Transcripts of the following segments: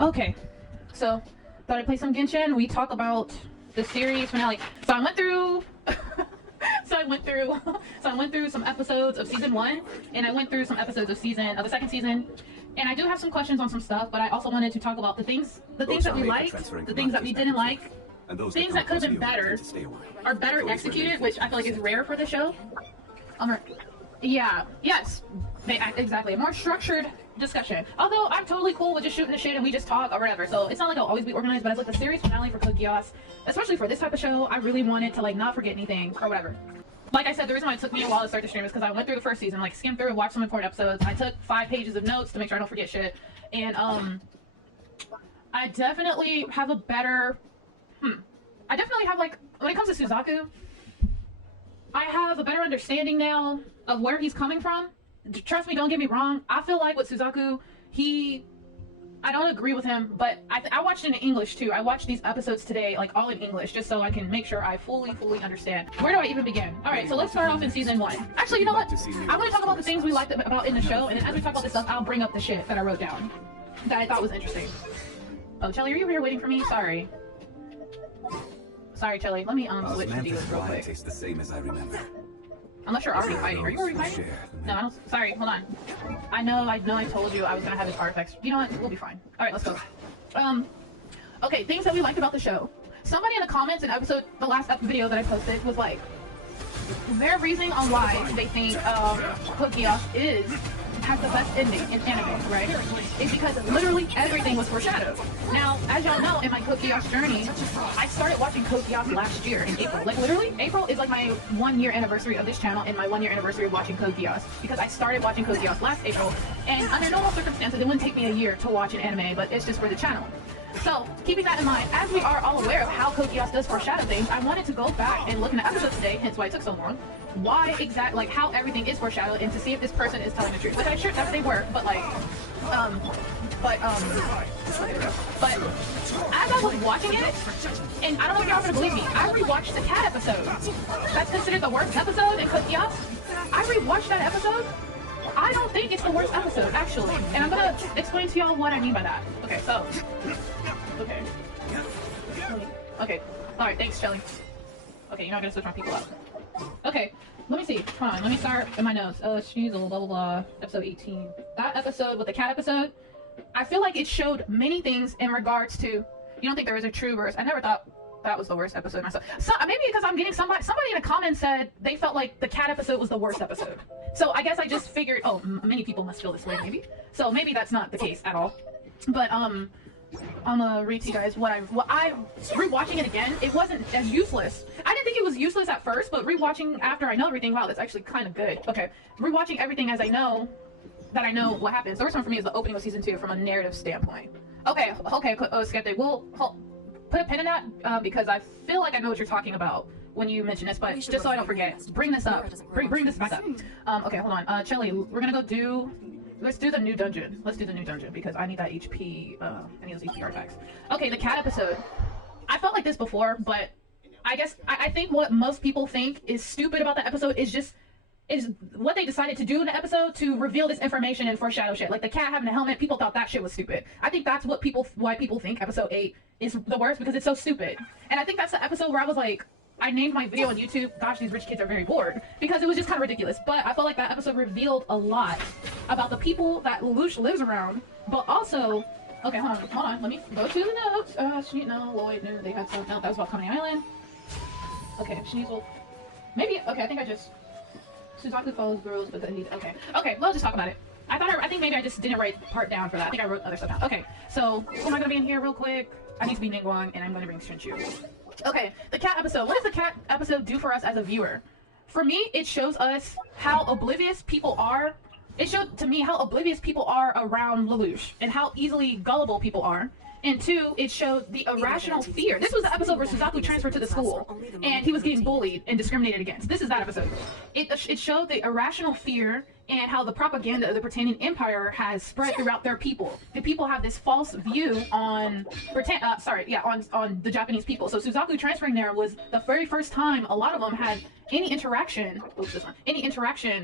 Okay, so thought I'd play some Genshin. We talk about the series finale. So I went through. So I went through some episodes of season 1, and I went through some episodes of the second season. And I do have some questions on some stuff, but I also wanted to talk about the things that we liked, the things that we didn't like, things that could have been better, are better executed, which I feel like is rare for the show. Exactly, a more structured discussion. Although I'm totally cool with just shooting the shit and we just talk or whatever, so it's not like I'll always be organized, but as like the series finale for Code Geass, especially for this type of show, I really wanted to like not forget anything or whatever. Like I said, the reason why it took me a while to start the stream is because I went through the first season, like skimmed through and watched some important episodes. I took 5 pages of notes to make sure I don't forget shit, and I definitely have a better, I definitely have, like, when it comes to Suzaku, I have a better understanding now of where he's coming from. Trust me, don't get me wrong. I feel like with Suzaku, I don't agree with him, but I watched it in English too. I watched these episodes today, like all in English, just so I can make sure I fully understand. Where do I even begin? All right, so let's start off in season 1. Actually, you know what? I'm going to talk about the things we liked about in the show, and then as we talk about this stuff, I'll bring up the shit that I wrote down that I thought was interesting. Oh, Chelly, are you over here waiting for me? Sorry. Sorry, Chelly. Let me switch to deals real quick. Tastes the same as I remember. Unless you're already fighting. Are you already fighting? No, I don't. Sorry, hold on. I know I told you I was gonna have his artifacts. You know what? We'll be fine. Alright, let's go. Okay, things that we liked about the show. Somebody in the comments in the last video that I posted was like, their reasoning on why they think Code Geass has the best ending in anime, right? Is because literally everything was foreshadowed. Now, as y'all know, in my Code Geass journey, I started watching Code Geass last year in April. Like literally, April is like my 1-year anniversary of this channel and my 1-year anniversary of watching Code Geass, because I started watching Code Geass last April, and under normal circumstances, it wouldn't take me a year to watch an anime, but it's just for the channel. So, keeping that in mind, as we are all aware of how Code Geass does foreshadow things, I wanted to go back and look in the episodes today, hence why it took so long, like how everything is foreshadowed, and to see if this person is telling the truth. Which I'm sure that they were, but like, but as I was watching it, and I don't know if y'all are gonna believe me, I rewatched the cat episode. That's considered the worst episode in Code Geass. I rewatched that episode. I don't think it's the worst episode, actually. And I'm gonna explain to y'all what I mean by that. Okay, so. Okay. Alright, thanks, Shelly. Okay, you're not gonna switch my people out. Okay, let me see. Hold on, let me start in my notes. Schnizel, blah blah blah. Episode 18. That episode with the cat episode, I feel like it showed many things in regards to. You don't think there is a true verse? I never thought that was the worst episode myself. So maybe because I'm getting somebody in a comment said they felt like the cat episode was the worst episode. So I guess I just figured, oh, many people must feel this way, maybe. So maybe that's not the case at all. But I'm gonna read to you guys what I rewatching it again. It wasn't as useless. I didn't think it was useless at first, but rewatching after I know everything, wow, that's actually kind of good. Okay, rewatching everything as I know what happens. The worst one for me is the opening of season 2 from a narrative standpoint. Okay, Skeptic, we'll put a pin in that because I feel like I know what you're talking about when you mention this, but just so I don't forget, bring this up. Bring this back up. Okay, hold on. Chelly, we're gonna go let's do the new dungeon. Let's do the new dungeon because I need that HP, I need those HP artifacts. Okay, the cat episode. I felt like this before, but I think what most people think is stupid about the episode is what they decided to do in the episode to reveal this information and foreshadow shit. Like the cat having a helmet, people thought that shit was stupid. I think that's why people think episode 8 is the worst, because it's so stupid. And I think that's the episode where I was like, I named my video on YouTube, gosh, these rich kids are very bored, because it was just kind of ridiculous. But I felt like that episode revealed a lot about the people that Lelouch lives around, but also, okay, hold on, let me go to the notes. No, Lloyd knew they had something. No, that was about Kamine Island. Okay, Schnizel. Maybe, okay, I think Suzaku follows girls, but then okay, we'll just talk about it. I think maybe I just didn't write part down for that. I think I wrote other stuff down. Okay, so who am I gonna be in here real quick? I need to be Ningguang, and I'm gonna bring Shinchu. Okay, the cat episode. What does the cat episode do for us as a viewer? For me, it shows us how oblivious people are. It showed to me how oblivious people are around Lelouch, and how easily gullible people are. And 2, it showed the irrational fear. This was the episode where Suzaku transferred to the school, and he was getting bullied and discriminated against. This is that episode. It showed the irrational fear and how the propaganda of the pretending empire has spread throughout their people. The people have this false view on on the Japanese people. So Suzaku transferring there was the very first time a lot of them had any interaction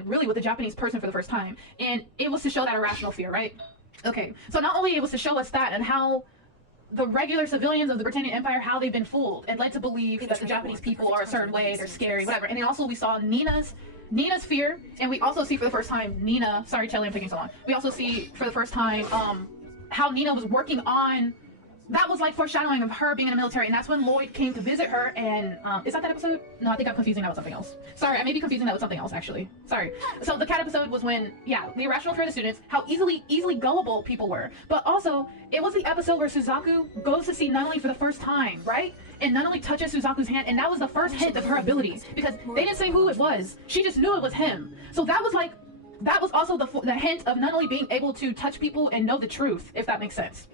really with the Japanese person for the first time, and it was to show that irrational fear, right? Okay, so not only it was to show us that and how the regular civilians of the Britannian Empire, how they've been fooled and led to believe that the Japanese people are a certain way, they're scary, whatever. And then also we saw Nina's fear, and we also see for the first time Nina, sorry Chelly, I'm taking so long. We also see for the first time how Nina was working on, that was like foreshadowing of her being in the military, and that's when Lloyd came to visit her, and is that episode? No, I think I'm confusing that with something else. Sorry, I may be confusing that with something else, actually. Sorry. So the cat episode was when, yeah, the irrational fear of the students, how easily gullible people were. But also, it was the episode where Suzaku goes to see Nunnally for the first time, right? And Nunnally touches Suzaku's hand, and that was the first hint of her ability, because they didn't say who it was. She just knew it was him. So that was like, that was also the hint of Nunnally being able to touch people and know the truth, if that makes sense.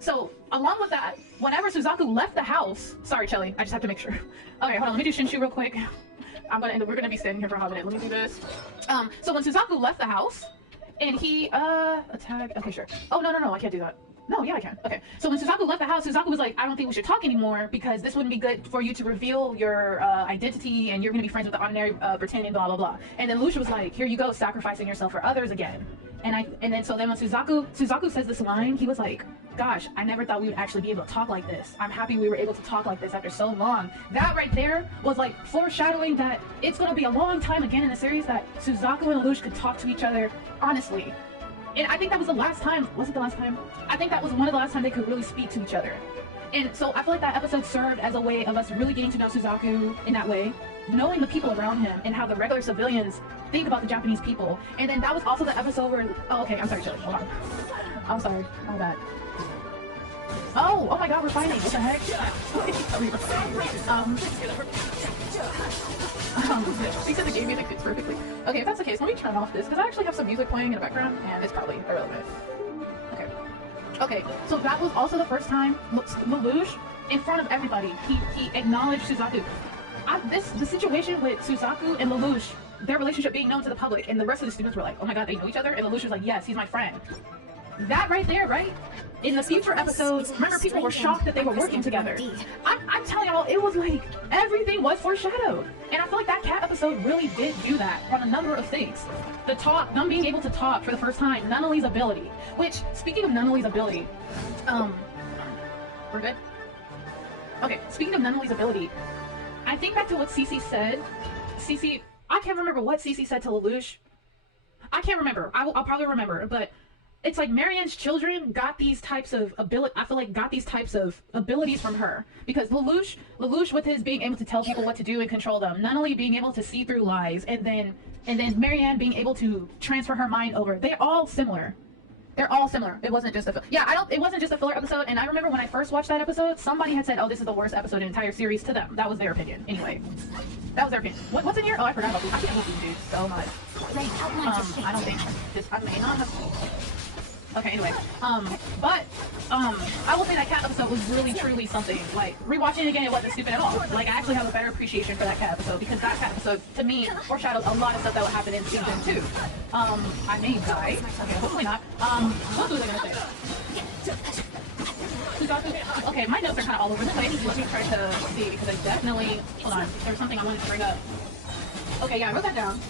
So, along with that, whenever Suzaku left the house, sorry Chelly, I just have to make sure. Okay, hold on, let me do Shinshu real quick. We're gonna be standing here for a hot minute. Let me do this. So when Suzaku left the house, and he, attack, okay, sure. Oh, no, I can't do that. No, yeah, I can. Okay, so when Suzaku left the house, Suzaku was like, I don't think we should talk anymore because this wouldn't be good for you to reveal your identity and you're gonna be friends with the ordinary Britannian, blah, blah, blah. And then Lelouch was like, here you go, sacrificing yourself for others again. And then when Suzaku says this line, he was like, gosh, I never thought we would actually be able to talk like this. I'm happy we were able to talk like this after so long. That right there was like foreshadowing that it's gonna be a long time again in the series that Suzaku and Lelouch could talk to each other honestly. And I think that was the last time, was it the last time? I think that was one of the last time they could really speak to each other. And so I feel like that episode served as a way of us really getting to know Suzaku in that way, knowing the people around him and how the regular civilians think about the Japanese people. And then that was also the episode where, oh, okay, I'm sorry, Chili, hold on. I'm sorry, my bad. Oh my god, we're fighting, what the heck? He said the game music fits perfectly. Okay, if that's the case, let me turn off this, because I actually have some music playing in the background, and it's probably irrelevant. Okay, so that was also the first time Lelouch, in front of everybody, he acknowledged Suzaku. The situation with Suzaku and Lelouch, their relationship being known to the public, and the rest of the students were like, oh my god, they know each other? And Lelouch was like, yes, he's my friend. That right there, right? In the future episodes, remember people were shocked that they were working together. I'm telling y'all, it was like, everything was foreshadowed. And I feel like that cat episode really did do that on a number of things. The talk, them being able to talk for the first time, Nunnally's ability. Which, speaking of Nunnally's ability, we're good? Okay, speaking of Nunnally's ability, I think back to what Cece said. I can't remember what Cece said to Lelouch. I can't remember. I'll probably remember, but it's like Marianne's children got these types of abilities from her, because Lelouch with his being able to tell people what to do and control them, not only being able to see through lies, and then Marianne being able to transfer her mind over. They're all similar. They're all similar. It wasn't just it wasn't just a filler episode. And I remember when I first watched that episode, somebody had said, "Oh, this is the worst episode in the entire series" to them. That was their opinion. Anyway, that was their opinion. What's in here? Oh, I forgot about these. I can't love these dudes so much. I don't think this. I may not have. Okay, anyway, I will say that cat episode was really, truly something. Like, rewatching it again, it wasn't stupid at all. Like, I actually have a better appreciation for that cat episode, because that cat episode, to me, foreshadowed a lot of stuff that would happen in season 2. I may die. Okay, hopefully not. What was I gonna say? Okay, my notes are kind of all over the place. Let me try to see, because I definitely, hold on, there's something I wanted to bring up. Okay, yeah, I wrote that down.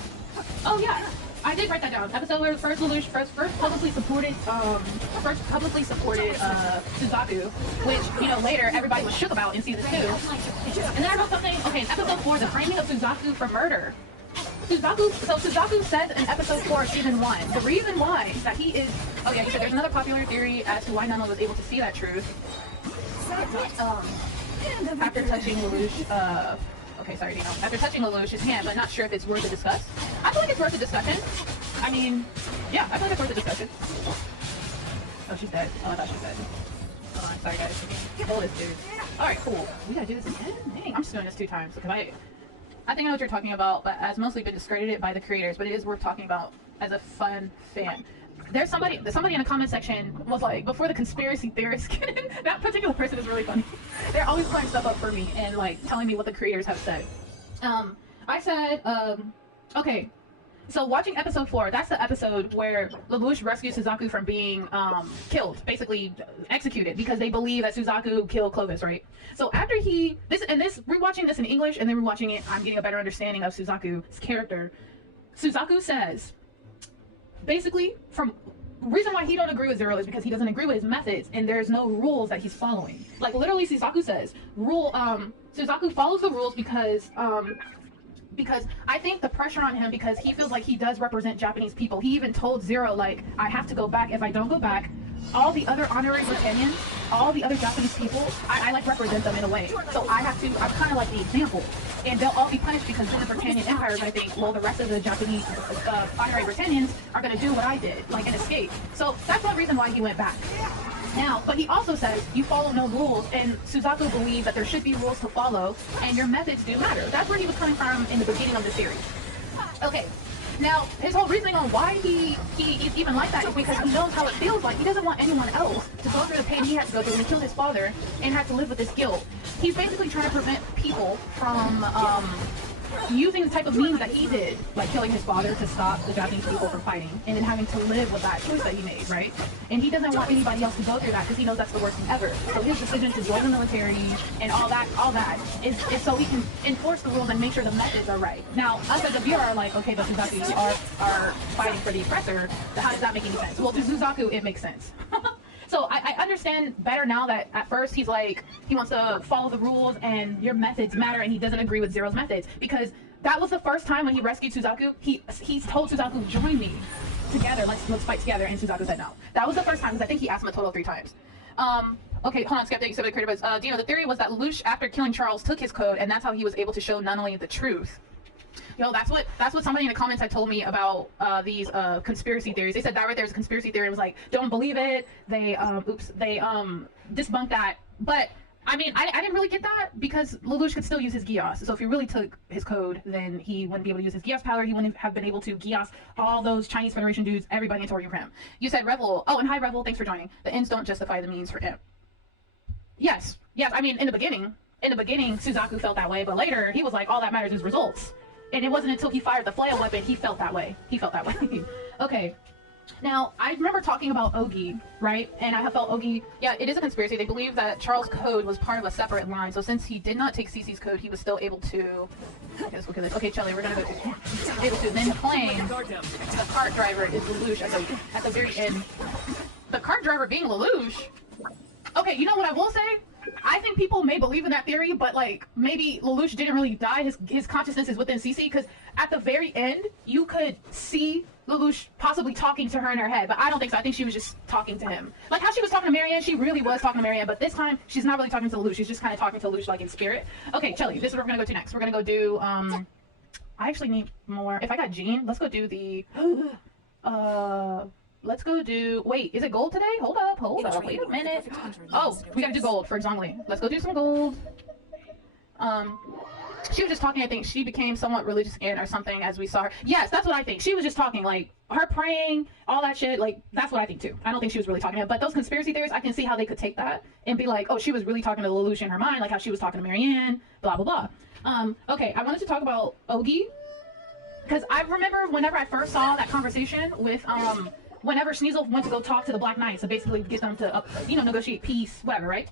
Oh, yeah. I did write that down. Episode where first publicly supported Suzaku, which, you know, later everybody was shook about in season 2. And then I wrote something, okay, in episode 4, the framing of Suzaku for murder. Suzaku said in episode 4 of season 1, the reason why that he is, oh yeah, he said there's another popular theory as to why Nana was able to see that truth. After touching Lelouch, okay, sorry, Dino. After touching Lelouch's hand, but not sure if it's worth a discuss. I feel like it's worth a discussion. I mean, yeah, I feel like it's worth a discussion. Oh, she's dead. Oh, I thought she was dead. Hold on, sorry guys. Hold this dude. Alright, cool. We gotta do this again? Dang, I'm just doing this 2 times, because I think I know what you're talking about, but has mostly been discredited by the creators, but it is worth talking about as a fun fan. There's somebody in the comment section was like, before the conspiracy theorists get in, that particular person is really funny. They're always playing stuff up for me and like telling me what the creators have said. I said, okay, so watching episode 4, that's the episode where Lelouch rescues Suzaku from being killed, basically executed, because they believe that Suzaku killed Clovis, right? So after rewatching this in English and then rewatching it, I'm getting a better understanding of Suzaku's character. Suzaku says, basically, from reason why he don't agree with Zero is because he doesn't agree with his methods, and there's no rules that he's following. Like literally, Suzaku says, Suzaku follows the rules because I think the pressure on him, because he feels like he does represent Japanese people. He even told Zero, like, I have to go back. If I don't go back, all the other honorary Britannians, all the other Japanese people, I like represent them in a way. So I have to, I'm kind of like the example. And they'll all be punished because then the Britannian Empire is going to think, well, the rest of the Japanese honorary Britannians are going to do what I did, like, and escape. So that's one reason why he went back. Now, but he also says, you follow no rules, and Suzaku believes that there should be rules to follow, and your methods do matter. That's where he was coming from in the beginning of the series. Okay, now, his whole reasoning on why he is even like that is because he knows how it feels like. He doesn't want anyone else to go through the pain he had to go through when he killed his father and had to live with this guilt. He's basically trying to prevent people from using the type of means that he did, like killing his father to stop the Japanese people from fighting, and then having to live with that choice that he made, right? And he doesn't want anybody else to go through that because he knows that's the worst thing ever. So his decision to join the military and all that is so he can enforce the rules and make sure the methods are right. Now, us as a viewer are like, okay, but Suzaku are fighting for the oppressor. So how does that make any sense? Well, to Suzaku, it makes sense. So I understand better now that at first he's like, he wants to follow the rules and your methods matter, and he doesn't agree with Zero's methods, because that was the first time when he rescued Suzaku. He's told Suzaku, join me together, let's fight together, and Suzaku said no. That was the first time, because I think he asked him a total of 3 times. Okay, hold on, Skeptic, the creator was, Dino, the theory was that Lelouch, after killing Charles, took his code, and that's how he was able to show not only the truth. Yo, that's what somebody in the comments had told me about these conspiracy theories. They said that right there's a conspiracy theory. It was like, don't believe it. They debunked that. But I mean, I didn't really get that, because Lelouch could still use his geass. So if he really took his code, then he wouldn't be able to use his geass power. He wouldn't have been able to geass all those Chinese Federation dudes, everybody into Euphemia. You said Revel. Oh, and hi Revel, thanks for joining. The ends don't justify the means for him. Yes. I mean, in the beginning, Suzaku felt that way, but later he was like, all that matters is results. And it wasn't until he fired the flail weapon he felt that way. Okay. Now, I remember talking about Ohgi, right? And I have felt Ohgi, yeah, it is a conspiracy. They believe that Charles' code was part of a separate line. So since he did not take Cece's code, he was still able to... Let's look at this. Okay, Chelly, we're going to go to... Able to then claim the cart driver is Lelouch at the very end. The cart driver being Lelouch? Okay, you know what I will say? I think people may believe in that theory, but like maybe Lelouch didn't really die. His consciousness is within Cece, because at the very end you could see Lelouch possibly talking to her in her head, but I don't think so. I think she was just talking to him. Like how she was talking to Marianne, she really was talking to Marianne, but this time she's not really talking to Lelouch. She's just kind of talking to Lelouch like in spirit. Okay, Chelly, this is what we're gonna go to next. We're gonna go do I actually need more. If I got Jean, let's go do the let's go do... Wait, is it gold today? Hold up. Wait a minute. Oh, we gotta do gold for Zhongli. Let's go do some gold. She was just talking, I think she became somewhat religious again or something as we saw her. Yes, that's what I think. She was just talking, like, her praying, all that shit, like, that's what I think too. I don't think she was really talking to him. But those conspiracy theories, I can see how they could take that and be like, oh, she was really talking to Lelouch in her mind, like how she was talking to Marianne, blah, blah, blah. Okay, I wanted to talk about Ohgi, because I remember whenever I first saw that conversation with, whenever Schnizel went to go talk to the Black Knight, so basically get them to, negotiate peace, whatever, right?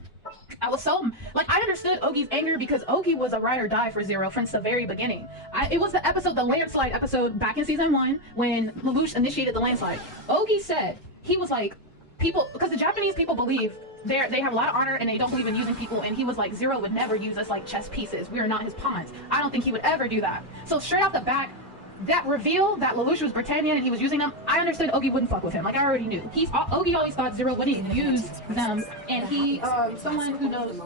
I was so, like, I understood Ohgi's anger because Ohgi was a ride or die for Zero since the very beginning. It was the episode, the landslide episode back in season 1 when Lelouch initiated the landslide. Ohgi said, he was like, people, because the Japanese people believe they have a lot of honor and they don't believe in using people, and he was like, Zero would never use us like chess pieces. We are not his pawns. I don't think he would ever do that. So straight off the bat, that reveal that Lelouch was Britannian and he was using them, I understood Ohgi wouldn't fuck with him. Like, I already knew. Ohgi always thought Zero wouldn't use them, and he, someone who knows...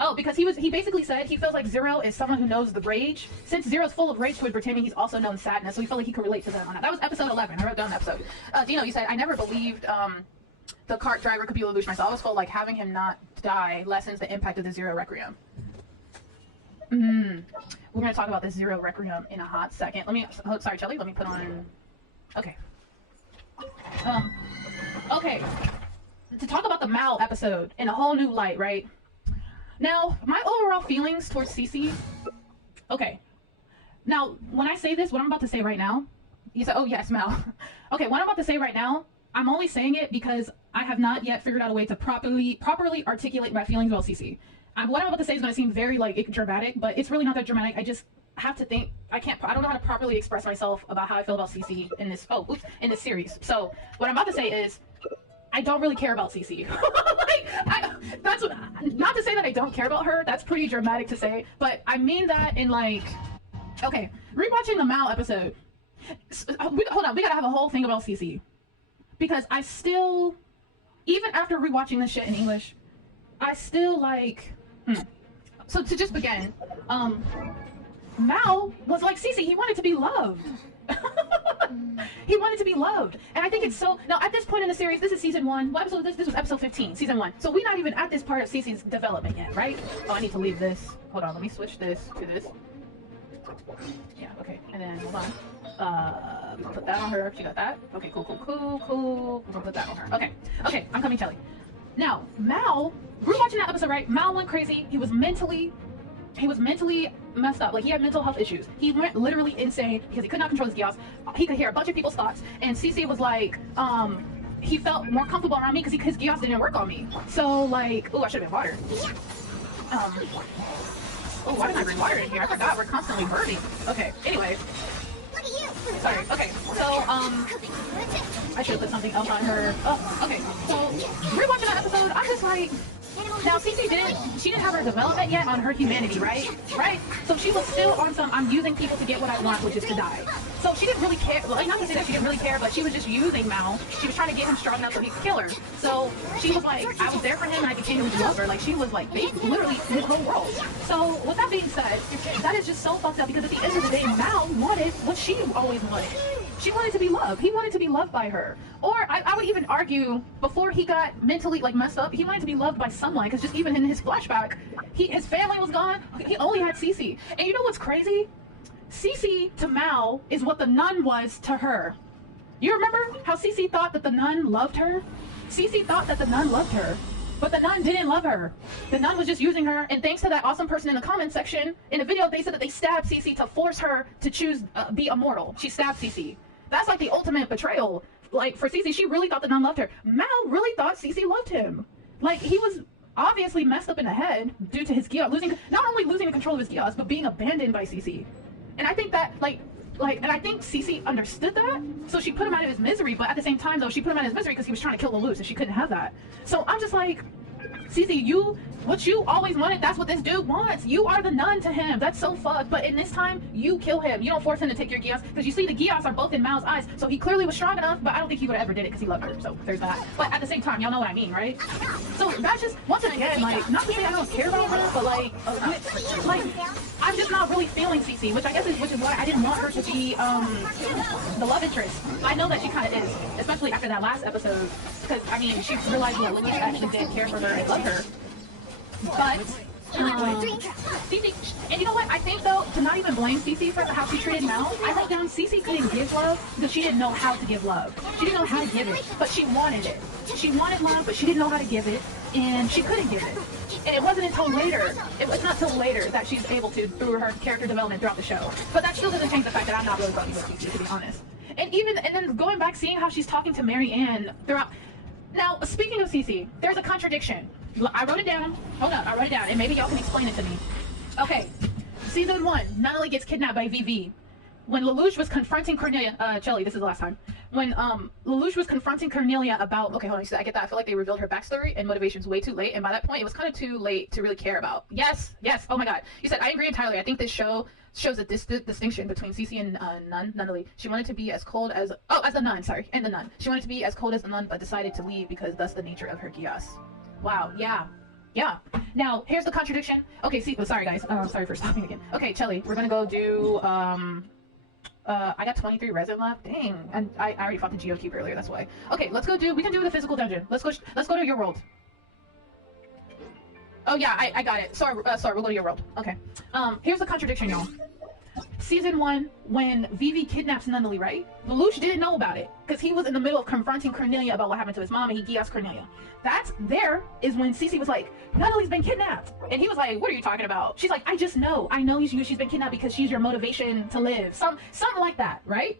Oh, because he basically said he feels like Zero is someone who knows the rage. Since Zero's full of rage towards Britannia, he's also known sadness, so he felt like he could relate to them on that. That was episode 11. I wrote down the episode. Dino, you said, I never believed the cart driver could be Lelouch myself. I always felt like having him not die lessens the impact of the Zero Requiem. We're going to talk about this Zero Requiem in a hot second. Sorry, Chelly, let me put on... Okay. Okay. To talk about the Mal episode in a whole new light, right? Now, my overall feelings towards Cece... Okay. Now, when I say this, what I'm about to say right now... You said, oh yes, Mal. Okay, what I'm about to say right now, I'm only saying it because I have not yet figured out a way to properly articulate my feelings about Cece. What I'm about to say is going to seem very, like, dramatic, but it's really not that dramatic. have to think. I don't know how to properly express myself about how I feel about CC in this. In this series. So what I'm about to say is, I don't really care about CC. That's what. Not to say that I don't care about her. That's pretty dramatic to say. But I mean that in like, okay, rewatching the Mal episode. Hold on, we gotta have a whole thing about CC, because I still, even after rewatching this shit in English, I still like. So to just begin, Mal was like CC. He wanted to be loved. He wanted to be loved, and I think it's so. Now at this point in the series, this is season 1. What episode is this? This was episode 15, season 1. So we're not even at this part of CC's development yet, right? Oh, I need to leave this. Hold on, let me switch this to this. Yeah, okay, and then hold on. Put that on her. She got that. Okay, cool. We're gonna put that on her. Okay, I'm coming, Kelly. Now, Mal, we're watching that episode, right? Mal went crazy. He was mentally messed up. Like, he had mental health issues. He went literally insane because he could not control his geass. He could hear a bunch of people's thoughts, and CC was like, he felt more comfortable around me because his geass didn't work on me. So, like, I should have been watered. Why didn't I bring water in here? I forgot, we're constantly burning. Okay, anyway. Sorry, okay, so, I should have put something else on her. Oh, okay, so, rewatching that episode, I'm just like, now CC didn't have her development yet on her humanity, right? So she was still on some, I'm using people to get what I want, which is to die. So she didn't really care, like, not to say that she didn't really care, but she was just using Mal. She was trying to get him strong enough so he could kill her. So she was like, I was there for him and I became his lover. Like, she was like, literally his whole world. So with that being said, that is just so fucked up, because at the end of the day, Mal wanted what she always wanted. She wanted to be loved. He wanted to be loved by her. Or I would even argue, before he got mentally like messed up, he wanted to be loved by someone, because just even in his flashback, his family was gone. He only had CC. And you know what's crazy? CC to Mal is what the nun was to her. You remember how CC thought that the nun loved her? CC thought that the nun loved her, but the nun didn't love her. The nun was just using her, and thanks to that awesome person in the comment section, in the video, they said that they stabbed CC to force her to choose be immortal. She stabbed CC. That's like the ultimate betrayal. Like, for CC, she really thought the nun loved her. Mal really thought CC loved him. Like, he was obviously messed up in the head due to his geass, not only losing the control of his geass, but being abandoned by CC. And I think that, and I think CC understood that, so she put him out of his misery, but at the same time, though, she put him out of his misery because he was trying to kill Lelouch, and she couldn't have that. So I'm just like, CC, what you always wanted, that's what this dude wants. You are the nun to him. That's so fucked. But in this time, you kill him. You don't force him to take your geass, because you see the geass are both in Mal's eyes, so he clearly was strong enough, but I don't think he would have ever did it because he loved her. So there's that. But at the same time, y'all know what I mean, right? So that's just, once again, like, not to say I don't care about her, but like, I'm just not really feeling CC, which is why I didn't want her to be the love interest. I know that she kind of is, especially after that last episode, because I mean, she realized that Lelouch actually did care for her and love her. But CC, and you know what? I think though, to not even blame CC for how she treated Mal, I wrote down CC couldn't give love because she didn't know how to give love. She didn't know how to give it, but she wanted it. She wanted love, but she didn't know how to give it, and she couldn't give it. And it wasn't until later, it was not until later that she's able to, through her character development throughout the show. But that still doesn't change the fact that I'm not really fucking with CC, to be honest. And then going back, seeing how she's talking to Mary Ann throughout. Now, speaking of CC, there's a contradiction. I wrote it down. Hold up, I wrote it down, and maybe y'all can explain it to me. Okay, season 1, Natalie gets kidnapped by VV. When Lelouch was confronting Cornelia, Shelly, this is the last time. When Lelouch was confronting Cornelia about, okay, hold on, I get that. I feel like they revealed her backstory and motivations way too late, and by that point, it was kind of too late to really care about. Yes, oh my god. You said, I agree entirely. I think this show shows a distinction between CC and Natalie. She wanted to be as cold as, as the nun, sorry, and the nun. She wanted to be as cold as the nun, but decided to leave because that's the nature of her geass. Wow, yeah. Now, here's the contradiction. Okay, sorry guys, sorry for stopping again. Okay, Chelly, we're gonna go do, I got 23 resin left, dang, and I already fought the Geokeep earlier, that's why. Okay, we can do the physical dungeon. Let's go to your world. Oh yeah, I got it. Sorry, we'll go to your world. Okay. Here's the contradiction, y'all. Season 1, when Vivi kidnaps Natalie, right? Lelouch didn't know about it, because he was in the middle of confronting Cornelia about what happened to his mom, and he geassed Cornelia. There is when Cece was like, Natalie's been kidnapped. And he was like, what are you talking about? She's like, I just know. I know she's been kidnapped because she's your motivation to live. Something like that, right?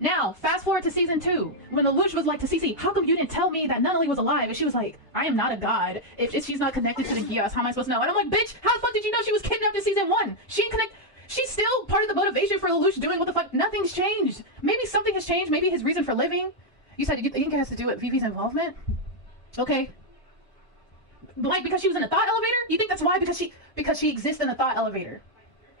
Now, fast forward to season 2, when Lelouch was like to Cece, how come you didn't tell me that Natalie was alive? And she was like, I am not a god. If she's not connected to the geass, how am I supposed to know? And I'm like, bitch, how the fuck did you know she was kidnapped in season 1? She didn't connect. she's still part of the motivation for Lelouch doing what the fuck. Nothing's changed. Maybe something has changed. Maybe his reason for living. You said you think it has to do with VV's involvement? Okay. Like because she was in a thought elevator? You think that's why? Because she exists in a thought elevator.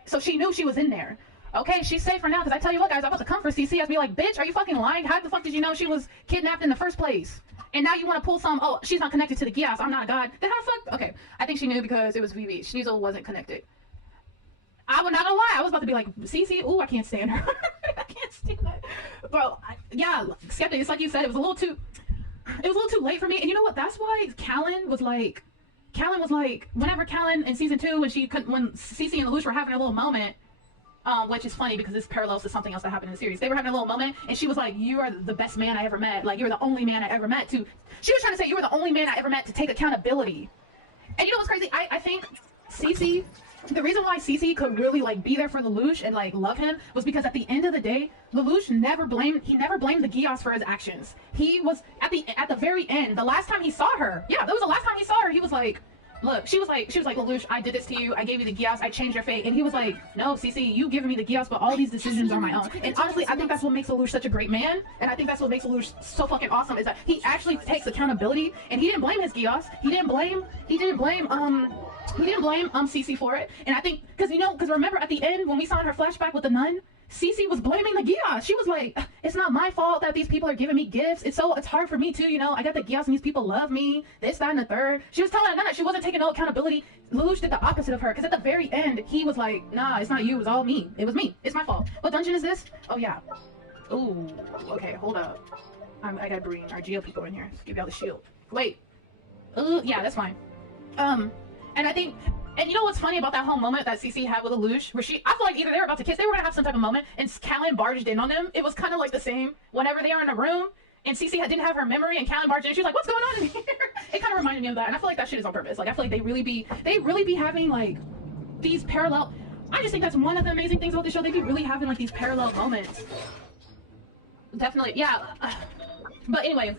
So she knew she was in there. Okay, she's safe for now, because I tell you what, guys, I'm about to come for CC. I'd be like, bitch, are you fucking lying? How the fuck did you know she was kidnapped in the first place? And now you want to pull some, oh, she's not connected to the Geass, I'm not a god. Then how the fuck? Okay, I think she knew because it was VV. Schnizel wasn't connected. I would not gonna lie, I was about to be like, CC, ooh, I can't stand her. I can't stand that. Bro, yeah, Skeptic, it's like you said, it was a little too late for me. And you know what, that's why Callan was like, whenever Callan in season 2, when CC and Lelouch were having a little moment, which is funny because this parallels to something else that happened in the series. They were having a little moment, and she was like, you are the best man I ever met. Like, you're the only man I ever met to... She was trying to say, you were the only man I ever met to take accountability. And you know what's crazy? I think Cece... The reason why Cece could really, like, be there for Lelouch and, like, love him was because at the end of the day, Lelouch never blamed the Geass for his actions. He was, at the very end, the last time he saw her... Yeah, that was the last time he saw her, he was like... Look, she was like, Lelouch, I did this to you. I gave you the Geass. I changed your fate. And he was like, no, Cece, you giving me the Geass, but all these decisions are my own. And honestly, I think that's what makes Lelouch such a great man. And I think that's what makes Lelouch so fucking awesome is that he actually takes accountability. And he didn't blame his Geass. He didn't blame Cece for it. And I think, because remember at the end when we saw in her flashback with the nun, Cece was blaming the Geass. She was like, it's not my fault that these people are giving me gifts. It's hard for me too, I got the Geass and these people love me. This, that, and the third. She was telling her that she wasn't taking no accountability. Lelouch did the opposite of her, because at the very end, he was like, nah, it's not you, it was all me. It was me. It's my fault. What dungeon is this? Oh, yeah. Ooh, okay, hold up. I gotta bring our Geo people in here. Give y'all the shield. Wait. Yeah, that's fine. And I think... And you know what's funny about that whole moment that Cece had with Lelouch, where I feel like either they were about to kiss, they were gonna have some type of moment, and Callan barged in on them. It was kind of like the same whenever they are in a room, and Cece didn't have her memory, and Callan barged in, and she was like, what's going on in here? It kind of reminded me of that, and I feel like that shit is on purpose. Like, I feel like they really be having, like, these parallel... I just think that's one of the amazing things about the show. They be really having, like, these parallel moments. Definitely, yeah. But anyway,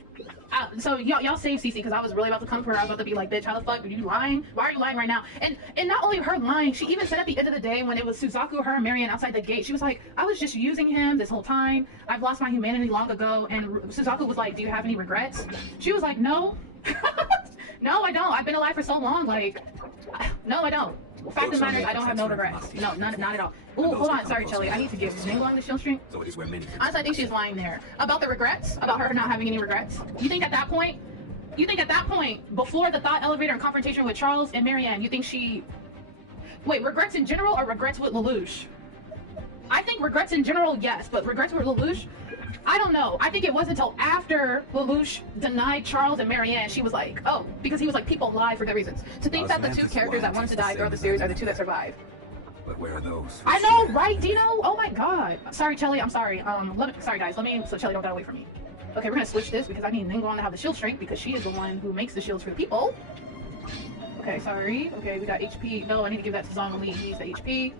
so y'all save Cece because I was really about to come for her. I was about to be like, bitch, how the fuck are you lying? Why are you lying right now? And not only her lying, she even said at the end of the day when it was Suzaku, her, and Marianne outside the gate, she was like, I was just using him this whole time. I've lost my humanity long ago. And Suzaku was like, do you have any regrets? She was like, no. No, I don't. I've been alive for so long. Like, no, I don't. Fact of the matter is, I don't have no regrets. No, not at all. Ooh, hold on. Sorry, Chelly. I need to give Ningguang the shield string. Honestly, I think she's lying there. About the regrets? About her not having any regrets? You think at that point, before the thought elevator and confrontation with Charles and Marianne, you think she... Wait, regrets in general or regrets with Lelouch? I think regrets in general, yes. But regrets with Lelouch? I don't know. I think it wasn't until after Lelouch denied Charles and Marianne, she was like, oh, because he was like, people lie for good reasons. To think that the two characters that wanted to die throughout the series are the two that survive. But where are those? I know, right, Dino? Oh my god. Sorry, Chelly, I'm sorry. Sorry guys, so Chelly don't die away from me. Okay, we're gonna switch this because I need Ningguang to have the shield strength because she is the one who makes the shields for the people. Okay, sorry. Okay, we got HP. No, I need to give that to Zhongli. He needs the HP.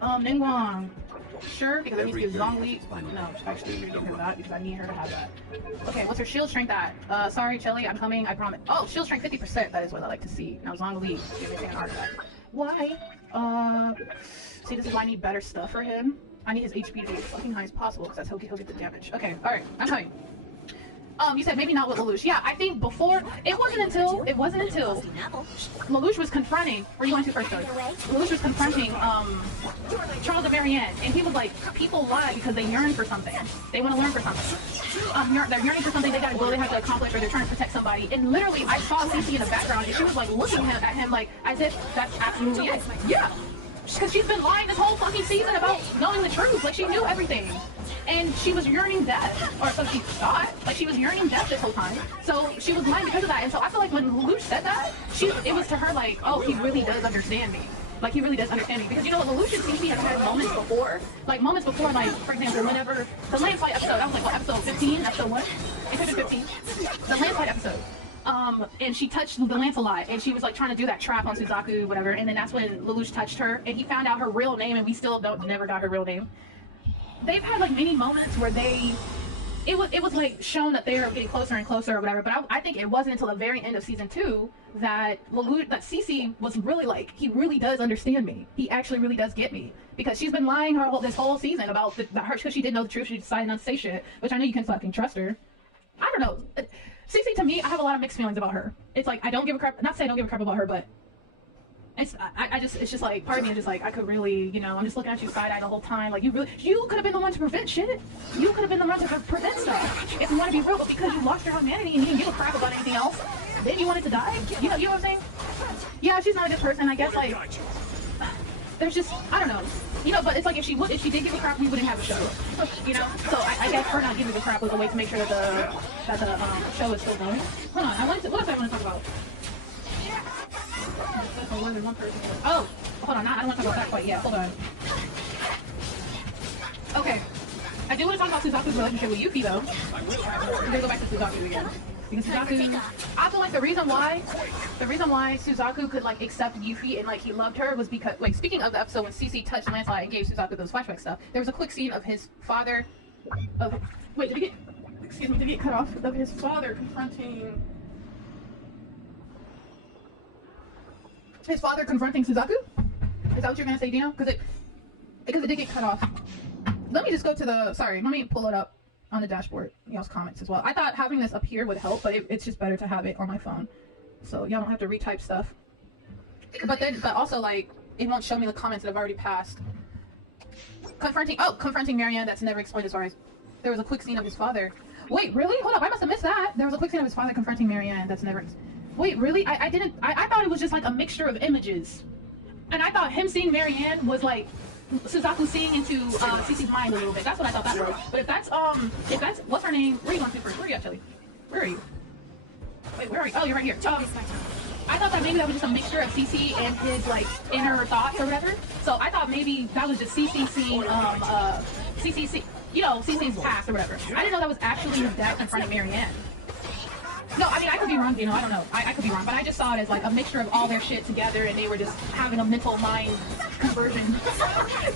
Ningguang. Sure, because I need to give Zhongli. No, actually, we're gonna give her that because I need her to have that. Okay, what's her shield strength at? Sorry, Chelly, I'm coming, I promise. Oh, shield strength 50%. That is what I like to see. Now, Zhongli, give me an artifact. Why? See, this is why I need better stuff for him. I need his HP to be as fucking high as possible because that's how he'll get the damage. Okay, alright, I'm coming. You said maybe not with Lelouch. Yeah, I think before, it wasn't until Lelouch was confronting, where you went to first, though? Lelouch was confronting, Charles and Marianne, and he was like, people lie because they yearn for something. They want to learn for something. They're yearning for something, they got a goal they have to accomplish, or they're trying to protect somebody. And literally, I saw Cece in the background, and she was like looking at him like, as if that's absolutely it. Yeah. Because she's been lying this whole fucking season about knowing the truth. Like, she knew everything. And she was yearning death. Or so she thought. Like, she was yearning death this whole time. So she was lying because of that. And so I feel like when Lelouch said that, it was to her like, oh, he really does understand me. Like, he really does understand me. Because, you know, Lelouch and Cece have had moments before. Like, like, for example, whenever the landslide episode, I was like, what, episode 15? Episode what? It could have been 15. The landslide episode. And she touched the Lancelot, and she was like trying to do that trap on Suzaku, whatever, and then that's when Lelouch touched her, and he found out her real name, and we still never got her real name. They've had like many moments where they it was like shown that they were getting closer and closer or whatever. But I think it wasn't until the very end of season 2 that Cece was really like, he really does understand me. He actually really does get me, because she's been lying this whole season about her, because she didn't know the truth. She decided not to say shit, which I know you can fucking trust her. I don't know. Cece, to me, I have a lot of mixed feelings about her. It's like, I don't give a crap. Not to say I don't give a crap about her, but it's just like, part of me is just like, I could really, you know, I'm just looking at you side-eye the whole time. Like, you could have been the one to prevent shit. You could have been the one to prevent stuff. If you want to be real, but because you lost your humanity and you didn't give a crap about anything else, then you wanted to die? You know what I'm saying? Yeah, she's not a good person. I guess, like, there's just, I don't know. You know, but it's like, if she did give a crap, we wouldn't have a show. You know? So I guess her not giving a crap was a way to make sure that the show is still going. Hold on, what else I want to talk about? Oh, hold on, I don't want to talk about that quite yet. Hold on. Okay. I do want to talk about Suzaku's relationship with Euphy, though. We're gonna go back to Suzaku again. Because Suzaku, I feel like the reason why Suzaku could like accept Euphy and like he loved her was because, like, speaking of the episode when Cece touched Lancelot and gave Suzaku those flashback stuff, there was a quick scene of his father, did he get cut off? Of his father confronting Suzaku? Is that what you're gonna say, Dino? Because it did get cut off. Let me just go to let me pull it up on the dashboard, y'all's comments as well. I thought having this up here would help, but it's just better to have it on my phone, so y'all don't have to retype stuff. But also, like, it won't show me the comments that I've already passed. Confronting Marianne, that's never explained as far as, there was a quick scene of his father. Wait, really? Hold up, I must have missed that. There was a quick scene of his father confronting Marianne, that's never, wait, really? I thought it was just like a mixture of images. And I thought him seeing Marianne was like Suzaku seeing into Cece's mind a little bit. That's what I thought that was. But if that's what's her name? Where are you going to first? Where are you at, Chili? Where are you? Wait, where are you? Oh, you're right here. I thought that maybe that was just a mixture of Cece and his like inner thoughts or whatever. So I thought maybe that was just Cece seeing Cece's past or whatever. I didn't know that was actually his dad confronting Marianne. No, I mean, I could be wrong, Dino. I don't know. I could be wrong, but I just saw it as like a mixture of all their shit together, and they were just having a mental mind conversion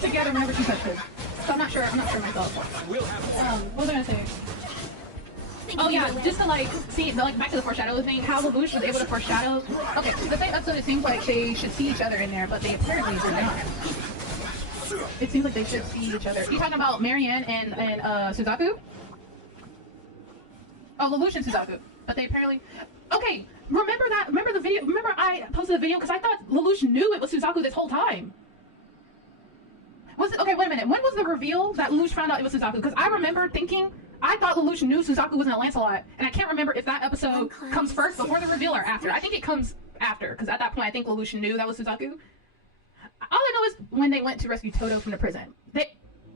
together whenever she touched it. So I'm not sure myself. What was I gonna say? Oh yeah, just to like see, like back to the foreshadow thing, how Lelouch was able to foreshadow. Okay, the same episode, it seems like they should see each other in there, but they apparently do not. It seems like they should see each other. You talking about Marianne and Suzaku? Oh, Lelouch and Suzaku. But they apparently... Okay, remember that? Remember the video? Remember I posted the video? Because I thought Lelouch knew it was Suzaku this whole time. Was it? Okay, wait a minute. When was the reveal that Lelouch found out it was Suzaku? Because I remember thinking... I thought Lelouch knew Suzaku wasn't a Lancelot. And I can't remember if that episode comes first, before the reveal, or after. I think it comes after. Because at that point, I think Lelouch knew that was Suzaku. All I know is when they went to rescue Toto from the prison. It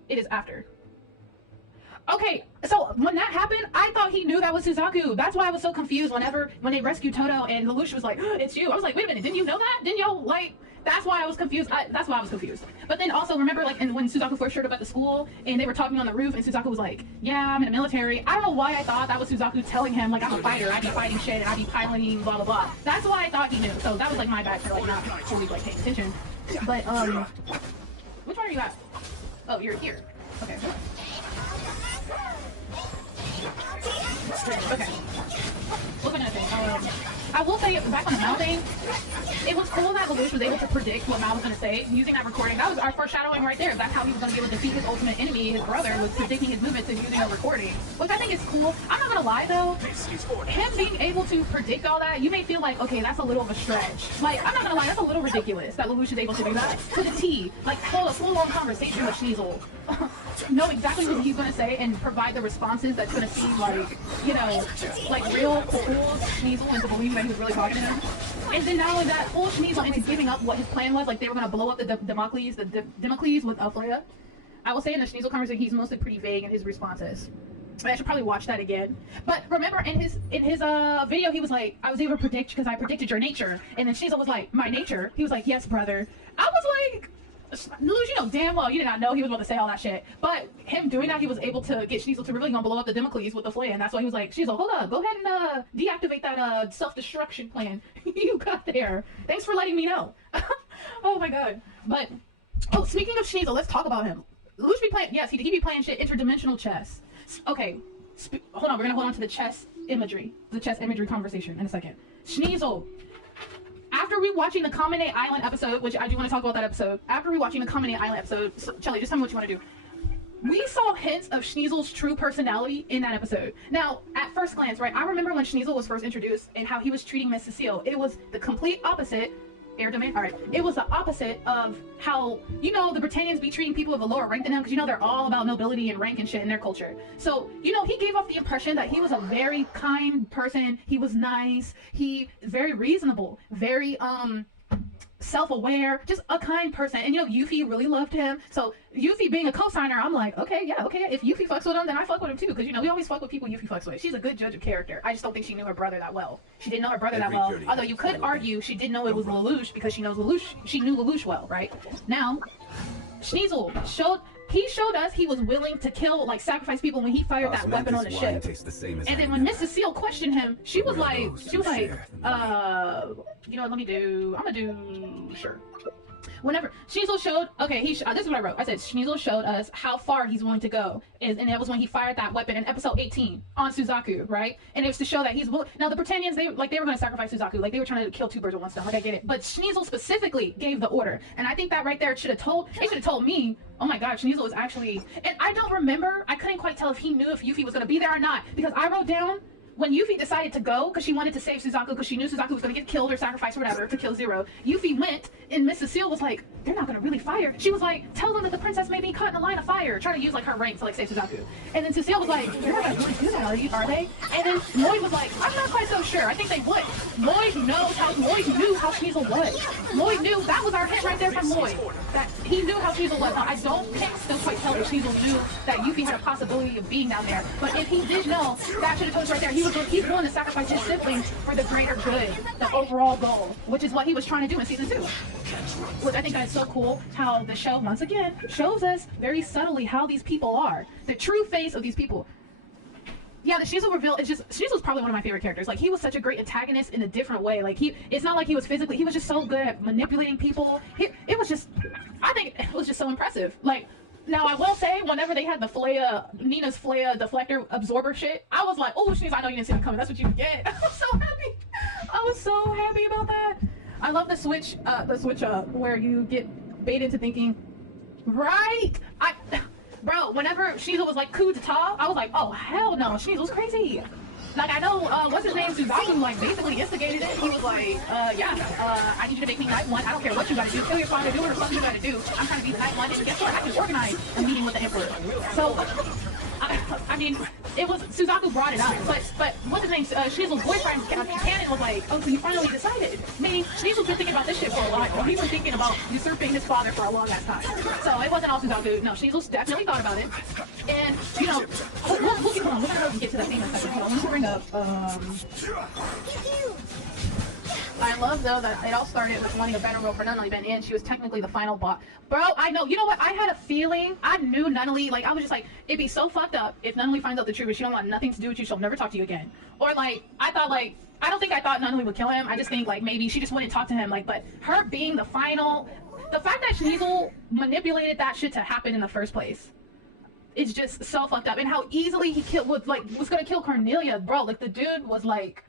is after. Okay, so when that happened, I thought he knew that was Suzaku. That's why I was so confused when they rescued Toto and Lelouch was like, it's you. I was like, wait a minute, didn't you know that? Didn't y'all, like, that's why I was confused. That's why I was confused. But then also, remember, like, when Suzaku first showed up at the school and they were talking on the roof and Suzaku was like, yeah, I'm in the military. I don't know why I thought that was Suzaku telling him, like, I'm a fighter. I be fighting shit and I be piloting, blah, blah, blah. That's why I thought he knew. So that was, like, my bad for, like, not fully, like, paying attention. But, which one are you at? Oh, you're here. Okay. Okay. What was I gonna say? I will say, back on the Mal thing, it was cool that Lelouch was able to predict what Mal was gonna say using that recording. That was our foreshadowing right there. That's how he was gonna be able to defeat his ultimate enemy, his brother, was predicting his movements and using a recording. Which I think is cool. I'm not gonna lie though, him being able to predict all that, you may feel like, okay, that's a little of a stretch. Like, I'm not gonna lie, that's a little ridiculous that Lelouch is able to do that. To the T. Like, hold a full-on conversation with Schnizel. Know exactly what he's gonna say and provide the responses that's gonna seem like, you know, like real cool Schnizel into believing that he was really talking to him. And then not only that, full Schnizel into giving up what his plan was, like they were gonna blow up the Democles with Freya. I will say in the Schnizel conversation, he's mostly pretty vague in his responses. I should probably watch that again. But remember, in his video, he was like, I was able to predict because I predicted your nature. And then Schnizel was like, my nature? He was like, yes, brother. I was like, Lelouch, you know damn well you did not know he was about to say all that shit. But him doing that, he was able to get Schnizel to really gonna blow up the Democles with the flare, and that's why he was like, Schnizel, hold up, go ahead and deactivate that self-destruction plan you got there. Thanks for letting me know. Oh my god. But speaking of Schnizel, let's talk about him. Lelouch be playing, yes, he be playing shit interdimensional chess. Okay, hold on, we're gonna hold on to the chess imagery conversation in a second. Schnizel. After rewatching the Kamine Island episode, which I do want to talk about that episode, after rewatching the Kamine Island episode, Shelly, just tell me what you want to do. We saw hints of Schnizel's true personality in that episode. Now, at first glance, right, I remember when Schnizel was first introduced and how he was treating Miss Cecile. It was the complete opposite. Air domain? Alright. It was the opposite of how, you know, the Britannians be treating people of a lower rank than them, because, you know, they're all about nobility and rank and shit in their culture. So, you know, he gave off the impression that he was a very kind person. He was nice. He very reasonable. Very, self-aware, just a kind person. And you know, Euphy really loved him. So Euphy being a co-signer, I'm like, okay, yeah, okay. If Euphy fucks with him, then I fuck with him too. Because you know, we always fuck with people Euphy fucks with. She's a good judge of character. I just don't think she knew her brother that well. She didn't know her brother that well. Although you could argue she did know it was Lelouch because she knows Lelouch. She knew Lelouch well, right? Now, Schnizel showed us he was willing to kill, like, sacrifice people when he fired that weapon on the ship. And then when Miss Cecile questioned him, she was like, you know what, I'm gonna do, sure. Whenever Schnizel showed, okay, this is what I wrote. I said Schnizel showed us how far he's willing to go, and that was when he fired that weapon in episode 18 on Suzaku, right? And it was to show that he's willing. Now the Britannians, they were going to sacrifice Suzaku, like they were trying to kill two birds with one stone. Like I get it, but Schnizel specifically gave the order, and I think that right there should have told me. Oh my God, Schnizel is actually, and I don't remember. I couldn't quite tell if he knew if Euphy was going to be there or not, because I wrote down. When Euphy decided to go, because she wanted to save Suzaku, because she knew Suzaku was going to get killed or sacrificed or whatever to kill Zero, Euphy went, and Miss Cecile was like, they're not going to really fire. She was like, tell them that the princess may be caught in a line of fire, trying to use like her rank to like save Suzaku. And then Cecile was like, they're not going to really do that, are they? And then Lloyd was like, I'm not quite so sure. I think they would. Lloyd knew how Schnizel was. Lloyd knew, that was our hint right there from Lloyd, that he knew how Schnizel was. Now, I don't still quite tell if Schnizel knew that Euphy had a possibility of being down there, but if he did know, that should have told us right there. He's willing to sacrifice his siblings for the greater good, the overall goal, which is what he was trying to do in season 2. Which I think that is so cool, how the show, once again, shows us very subtly how these people are. The true face of these people. Yeah, the Schnizel reveal is just, Schnizel's probably one of my favorite characters. Like, he was such a great antagonist in a different way. Like, it's not like he was physically, he was just so good at manipulating people. It was just, I think it was just so impressive. Like, now, I will say, whenever they had the Nina's Flea deflector absorber shit, I was like, oh, Schnizel, I know you didn't see me coming. That's what you get. I was so happy. I was so happy about that. I love the switch up where you get baited into thinking, right? Bro, whenever Schnizel was like, coup d'etat, I was like, oh, hell no, Schnizel's crazy. Like, I know, what's his name, Suzaku, like, basically instigated it. He was like, I need you to make me Knight 1. I don't care what you gotta do. Kill your father, do whatever you gotta do. I'm trying to be the Knight 1, and guess what? I can organize a meeting with the Emperor. So, I mean, it was, Suzaku brought it up, but what's his name, Schnizel's boyfriend, Canon, was like, oh, so you finally decided. Meaning, Schnizel's been thinking about this shit for a while. He's been thinking about usurping his father for a long ass time. So, it wasn't all Suzaku. No, Schnizel's definitely thought about it. And, you know, we'll get on. We're gonna get to that thing in a second. Let me bring up, I love, though, that it all started with wanting a better role for Nunnally Ben, and she was technically the final boss. Bro, I know. You know what? I had a feeling. I knew Nunnally. Like, I was just like, it'd be so fucked up if Nunnally finds out the truth and she don't want nothing to do with you. She'll never talk to you again. Or, like, I don't think I thought Nunnally would kill him. I just think, like, maybe she just wouldn't talk to him. Like, but her being the final... The fact that Schnizel manipulated that shit to happen in the first place, it's just so fucked up. And how easily he was gonna kill Cornelia, bro. Like, the dude was like,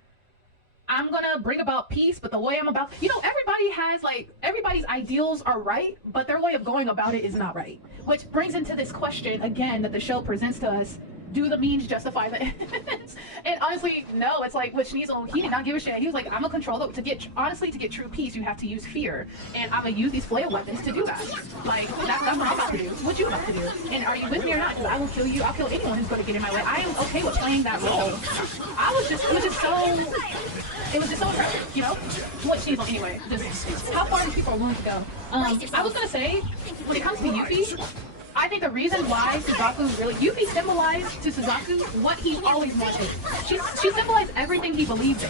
I'm gonna bring about peace, but the way I'm about, you know, everybody has, like, everybody's ideals are right, but their way of going about it is not right. Which brings into this question, again, that the show presents to us. Do the means justify the ends? And honestly, no, it's like with Schnizel, he did not give a shit. He was like, I'm gonna control it. To get true peace, you have to use fear. And I'm gonna use these flail weapons to do that. Like, that's what I'm about to do. What you about to do? And are you with me or not? Because I will kill you. I'll kill anyone who's gonna get in my way. I am okay with playing that role. It was just so impressive, you know? What Schnizel, anyway, just how far these people are willing to go. I was gonna say, when it comes to Euphy, I think the reason why Euphy symbolized to Suzaku what he always wanted. She symbolized everything he believed in.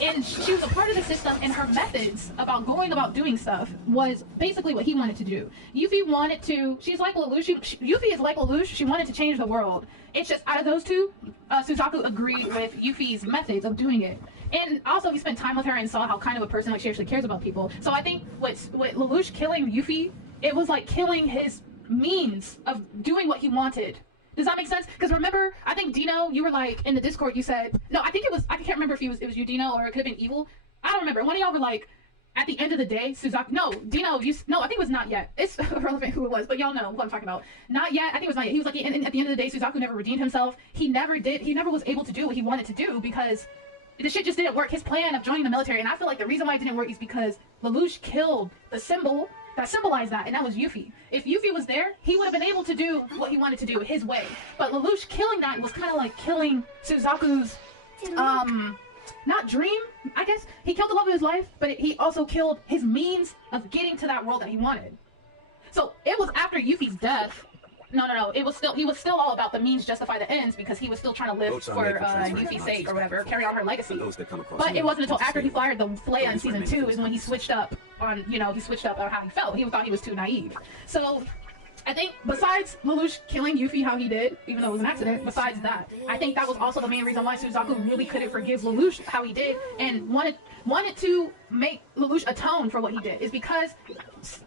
And she was a part of the system, and her methods about going about doing stuff was basically what he wanted to do. Euphy wanted to, she's like Lelouch, Euphy is like Lelouch, she wanted to change the world. It's just, out of those two, Suzaku agreed with Euphy's methods of doing it. And also, he spent time with her and saw how kind of a person, like, she actually cares about people. So I think with Lelouch killing Euphy, it was like killing his means of doing what he wanted. Does that make sense? Because remember, I think Dino, you were like in the Discord, you said no. I think it was. I can't remember if it was you, Dino, or it could have been Evil. I don't remember. One of y'all were like, at the end of the day, Suzaku. No, Dino. No, I think it was not yet. It's irrelevant who it was, but y'all know what I'm talking about. Not yet. I think it was not yet. He was like, and at the end of the day, Suzaku never redeemed himself. He never did. He never was able to do what he wanted to do because the shit just didn't work. His plan of joining the military, and I feel like the reason why it didn't work is because Lelouch killed the symbol that symbolized that, and that was Euphy. If Euphy was there, he would have been able to do what he wanted to do his way. But Lelouch killing that was kind of like killing Suzaku's, not dream, I guess. He killed the love of his life, but he also killed his means of getting to that world that he wanted. So it was after Euphy's death. No. It was still, he was still all about the means justify the ends because he was still trying to live for Euphys' sake or whatever, carry on her legacy. But it wasn't until after he fired the Flea in season 2 is when he switched up on, he switched up on how he felt. He thought he was too naive. So I think besides Lelouch killing Euphy how he did, even though it was an accident, besides that, I think that was also the main reason why Suzaku really couldn't forgive Lelouch how he did and wanted to make Lelouch atone for what he did, is because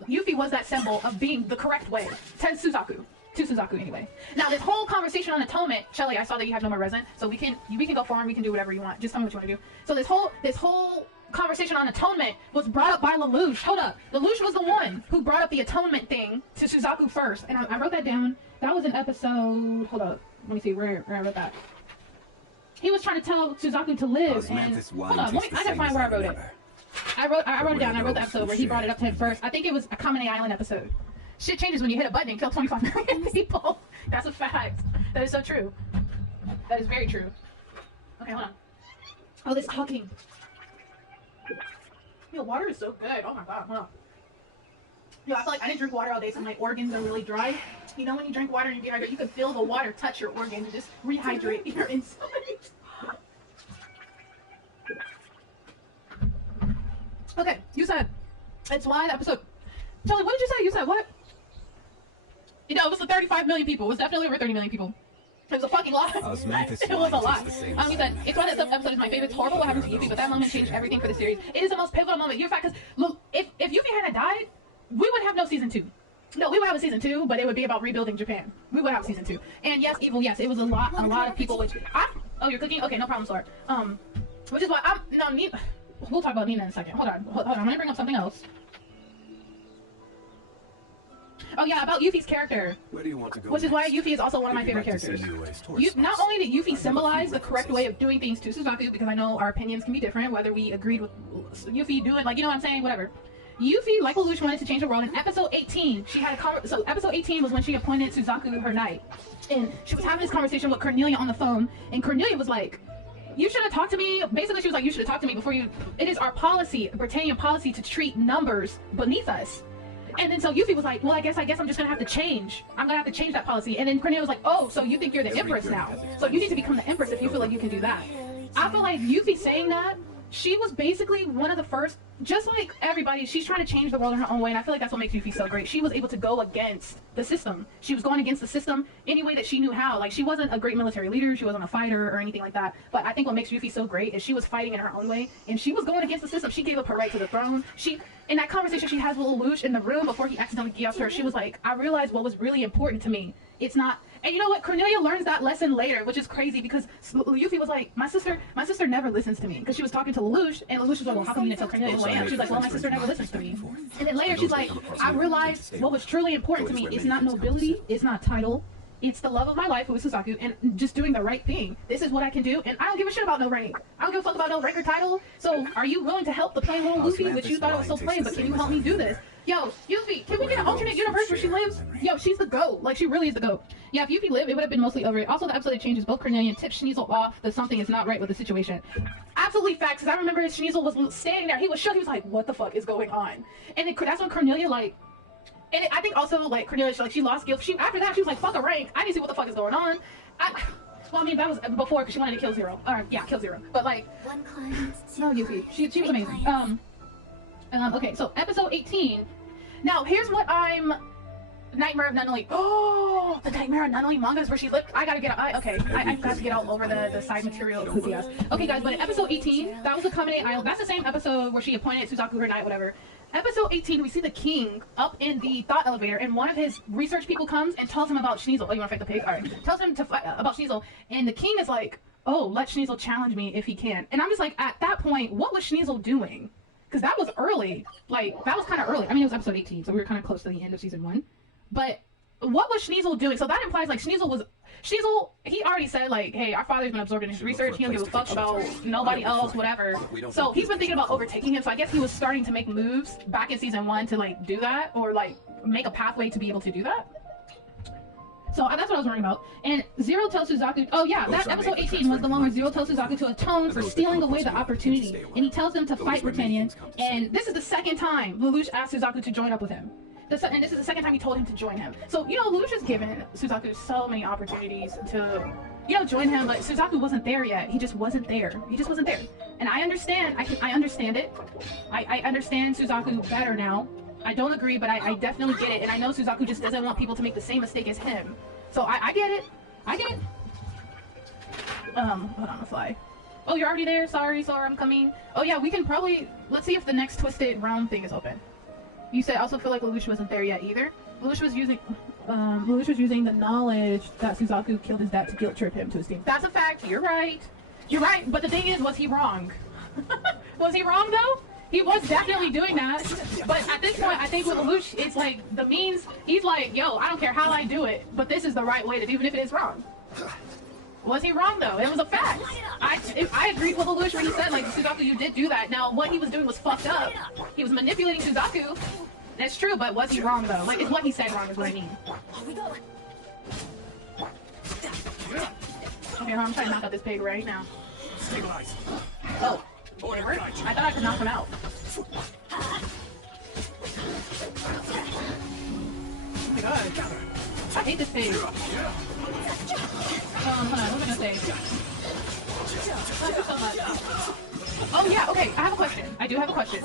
Euphy was that symbol of being the correct way to Suzaku anyway. Now this whole conversation on atonement, Shelly, I saw that you have no more resin, so we can go forward, we can do whatever you want. Just tell me what you want to do. So this whole conversation on atonement was brought up by Lelouch. Hold up. Lelouch was the one who brought up the atonement thing to Suzaku first. And I wrote that down. That was an episode. Hold up. Let me see where I wrote that. He was trying to tell Suzaku to live. And hold up. I gotta find where I wrote it. I wrote it down. I wrote the episode where he brought it up to him first. I think it was a Kamine Island episode. Shit changes when you hit a button and kill 25 million people. That's a fact. That is so true. That is very true. Okay, hold on. Oh, this talking. Yo, water is so good. Oh my god, hold on. Yo, I feel like I didn't drink water all day, so my organs are really dry. You know when you drink water and you dehydrate, you can feel the water touch your organs and just rehydrate your inside. Okay, you said it's why the episode. Charlie, what did you say? You said what? You know, it was the 35 million people. It was definitely over 30 million people. It was a fucking lot. It was a lot. He said, it's why this episode is my favorite. It's horrible what happened to Euphy, but that moment changed everything for the series. It is the most pivotal moment. You're fact, because look, if Euphy hadn't died, we would have no season 2. No, we would have a season 2, but it would be about rebuilding Japan. We would have season 2. And yes, Evil, yes, it was a lot of people, which oh, you're cooking? Okay, no problem, Sword. Which is why we'll talk about Nina in a second. Hold on, I'm gonna bring up something else. Oh yeah, about Euphy's character. Where do you want to go? Which is why Euphy is also one of my favorite characters. Not only did Euphy symbolize the correct way of doing things to Suzaku, because I know our opinions can be different, whether we agreed with Euphy doing, like, you know what I'm saying, whatever. Euphy, like Lelouch, wanted to change the world. In episode 18, she had so episode 18 was when she appointed Suzaku her knight. And she was having this conversation with Cornelia on the phone, and Cornelia was like, you should have talked to me. Basically, she was like, you should have talked to me before you. It is our policy, Britannian policy, to treat numbers beneath us. And then so Euphy was like, well, I guess I'm just gonna have to change. I'm gonna have to change that policy. And then Cornelia was like, oh, so you think you're the Empress now? So you need to become the Empress if you feel like you can do that. I feel like Euphy saying that, she was basically one of the first, just like everybody, she's trying to change the world in her own way, and I feel like that's what makes Euphy so great. She was able to go against the system. She was going against the system any way that she knew how. Like, she wasn't a great military leader, she wasn't a fighter or anything like that, but I think what makes Euphy so great is she was fighting in her own way, and she was going against the system. She gave up her right to the throne. In that conversation she has with Lelouch in the room before he accidentally geassed her, she was like, I realized what was really important to me. It's not. And you know what? Cornelia learns that lesson later, which is crazy because Euphy was like, my sister never listens to me, because she was talking to Lelouch, and Lelouch was like, well, how come you didn't tell Cornelia who I am? She's like, well, my sister never listens to me. And then later she's like, I realized what was truly important to me is not nobility, it's not title, it's the love of my life, who is Suzaku, and just doing the right thing. This is what I can do, and I don't give a shit about no rank. I don't give a fuck about no rank or title. So are you willing to help the plain little Euphy, which you thought it was so plain, but can you help me do this? Yo, Euphy, can we get an alternate universe where she lives? Yo, she's the GOAT. Like, she really is the GOAT. Yeah, if Euphy lived, it would have been mostly over it. Also, the episode changes both Cornelia and tips Schnizel off that something is not right with the situation. Absolutely facts, because I remember Schnizel was standing there. He was shook. He was like, what the fuck is going on? And that's when Cornelia, like, and I think also, like, Cornelia, she lost guilt. After that, she was like, fuck a rank. I need to see what the fuck is going on. Well, I mean, that was before, because she wanted to kill Zero. Yeah, kill Zero. But, like, no, Euphy. She was amazing. Okay, so episode 18. Now, here's what Nightmare of Nunnally. Oh, the Nightmare of Nunnally mangas where she lived. I gotta get. I got to get all over the side material of Code Geass. Okay, guys, but in episode 18, that was the Kamine Island. That's the same episode where she appointed Suzaku her knight, whatever. Episode 18, we see the king up in the thought elevator, and one of his research people comes and tells him about Schnizel. Oh, you want to fight the pig? All right. Tells him to fight about Schnizel, and the king is like, oh, let Schnizel challenge me if he can. And I'm just like, at that point, what was Schnizel doing? Because that was early. Like, that was kind of early. I mean, it was episode 18, so we were kind of close to the end of season 1. But what was Schnizel doing? So that implies, like, Schnizel, he already said, like, hey, our father's been absorbed in his research. He don't give a fuck about nobody else, whatever. So he's been thinking about overtaking him. So I guess he was starting to make moves back in season 1 to, like, do that, or, like, make a pathway to be able to do that. So that's what I was worrying about. And Zero tells Suzaku, oh yeah, that episode 18 was the one where Zero tells Suzaku to atone for stealing away the opportunity. And he tells them to fight Britannia. And this is the second time Lelouch asked Suzaku to join up with him. And this is the second time he told him to join him. So, you know, Lelouch has given Suzaku so many opportunities to, you know, join him, but Suzaku wasn't there yet. He just wasn't there. He just wasn't there. And I understand. I understand it. I understand Suzaku better now. I don't agree, but I definitely get it. And I know Suzaku just doesn't want people to make the same mistake as him. So I get it. I get it. Hold on, the fly. Oh, you're already there? Sorry, I'm coming. Oh yeah, we can probably, let's see if the next twisted round thing is open. You said, I also feel like Lelouch wasn't there yet either. Lelouch was using the knowledge that Suzaku killed his dad to guilt trip him to his team. That's a fact. You're right. You're right. But the thing is, was he wrong? Was he wrong though? He was definitely doing that. But at this point, I think with Lelouch, it's like the means. He's like, yo, I don't care how I do it, but this is the right way to do it, even if it is wrong. Was he wrong though? It was a fact. I agreed with Lelouch when he said, like, Suzaku, you did do that. Now, what he was doing was fucked up. He was manipulating Suzaku. That's true, but was he wrong though? Like, it's what he said wrong is what I mean. Okay, I'm trying to knock out this pig right now. Oh, it hurt? I thought I could knock him out. Oh my god. I hate this pig. Hold on, what was I gonna say? Thank you so much. Oh yeah, okay, I have a question. I do have a question.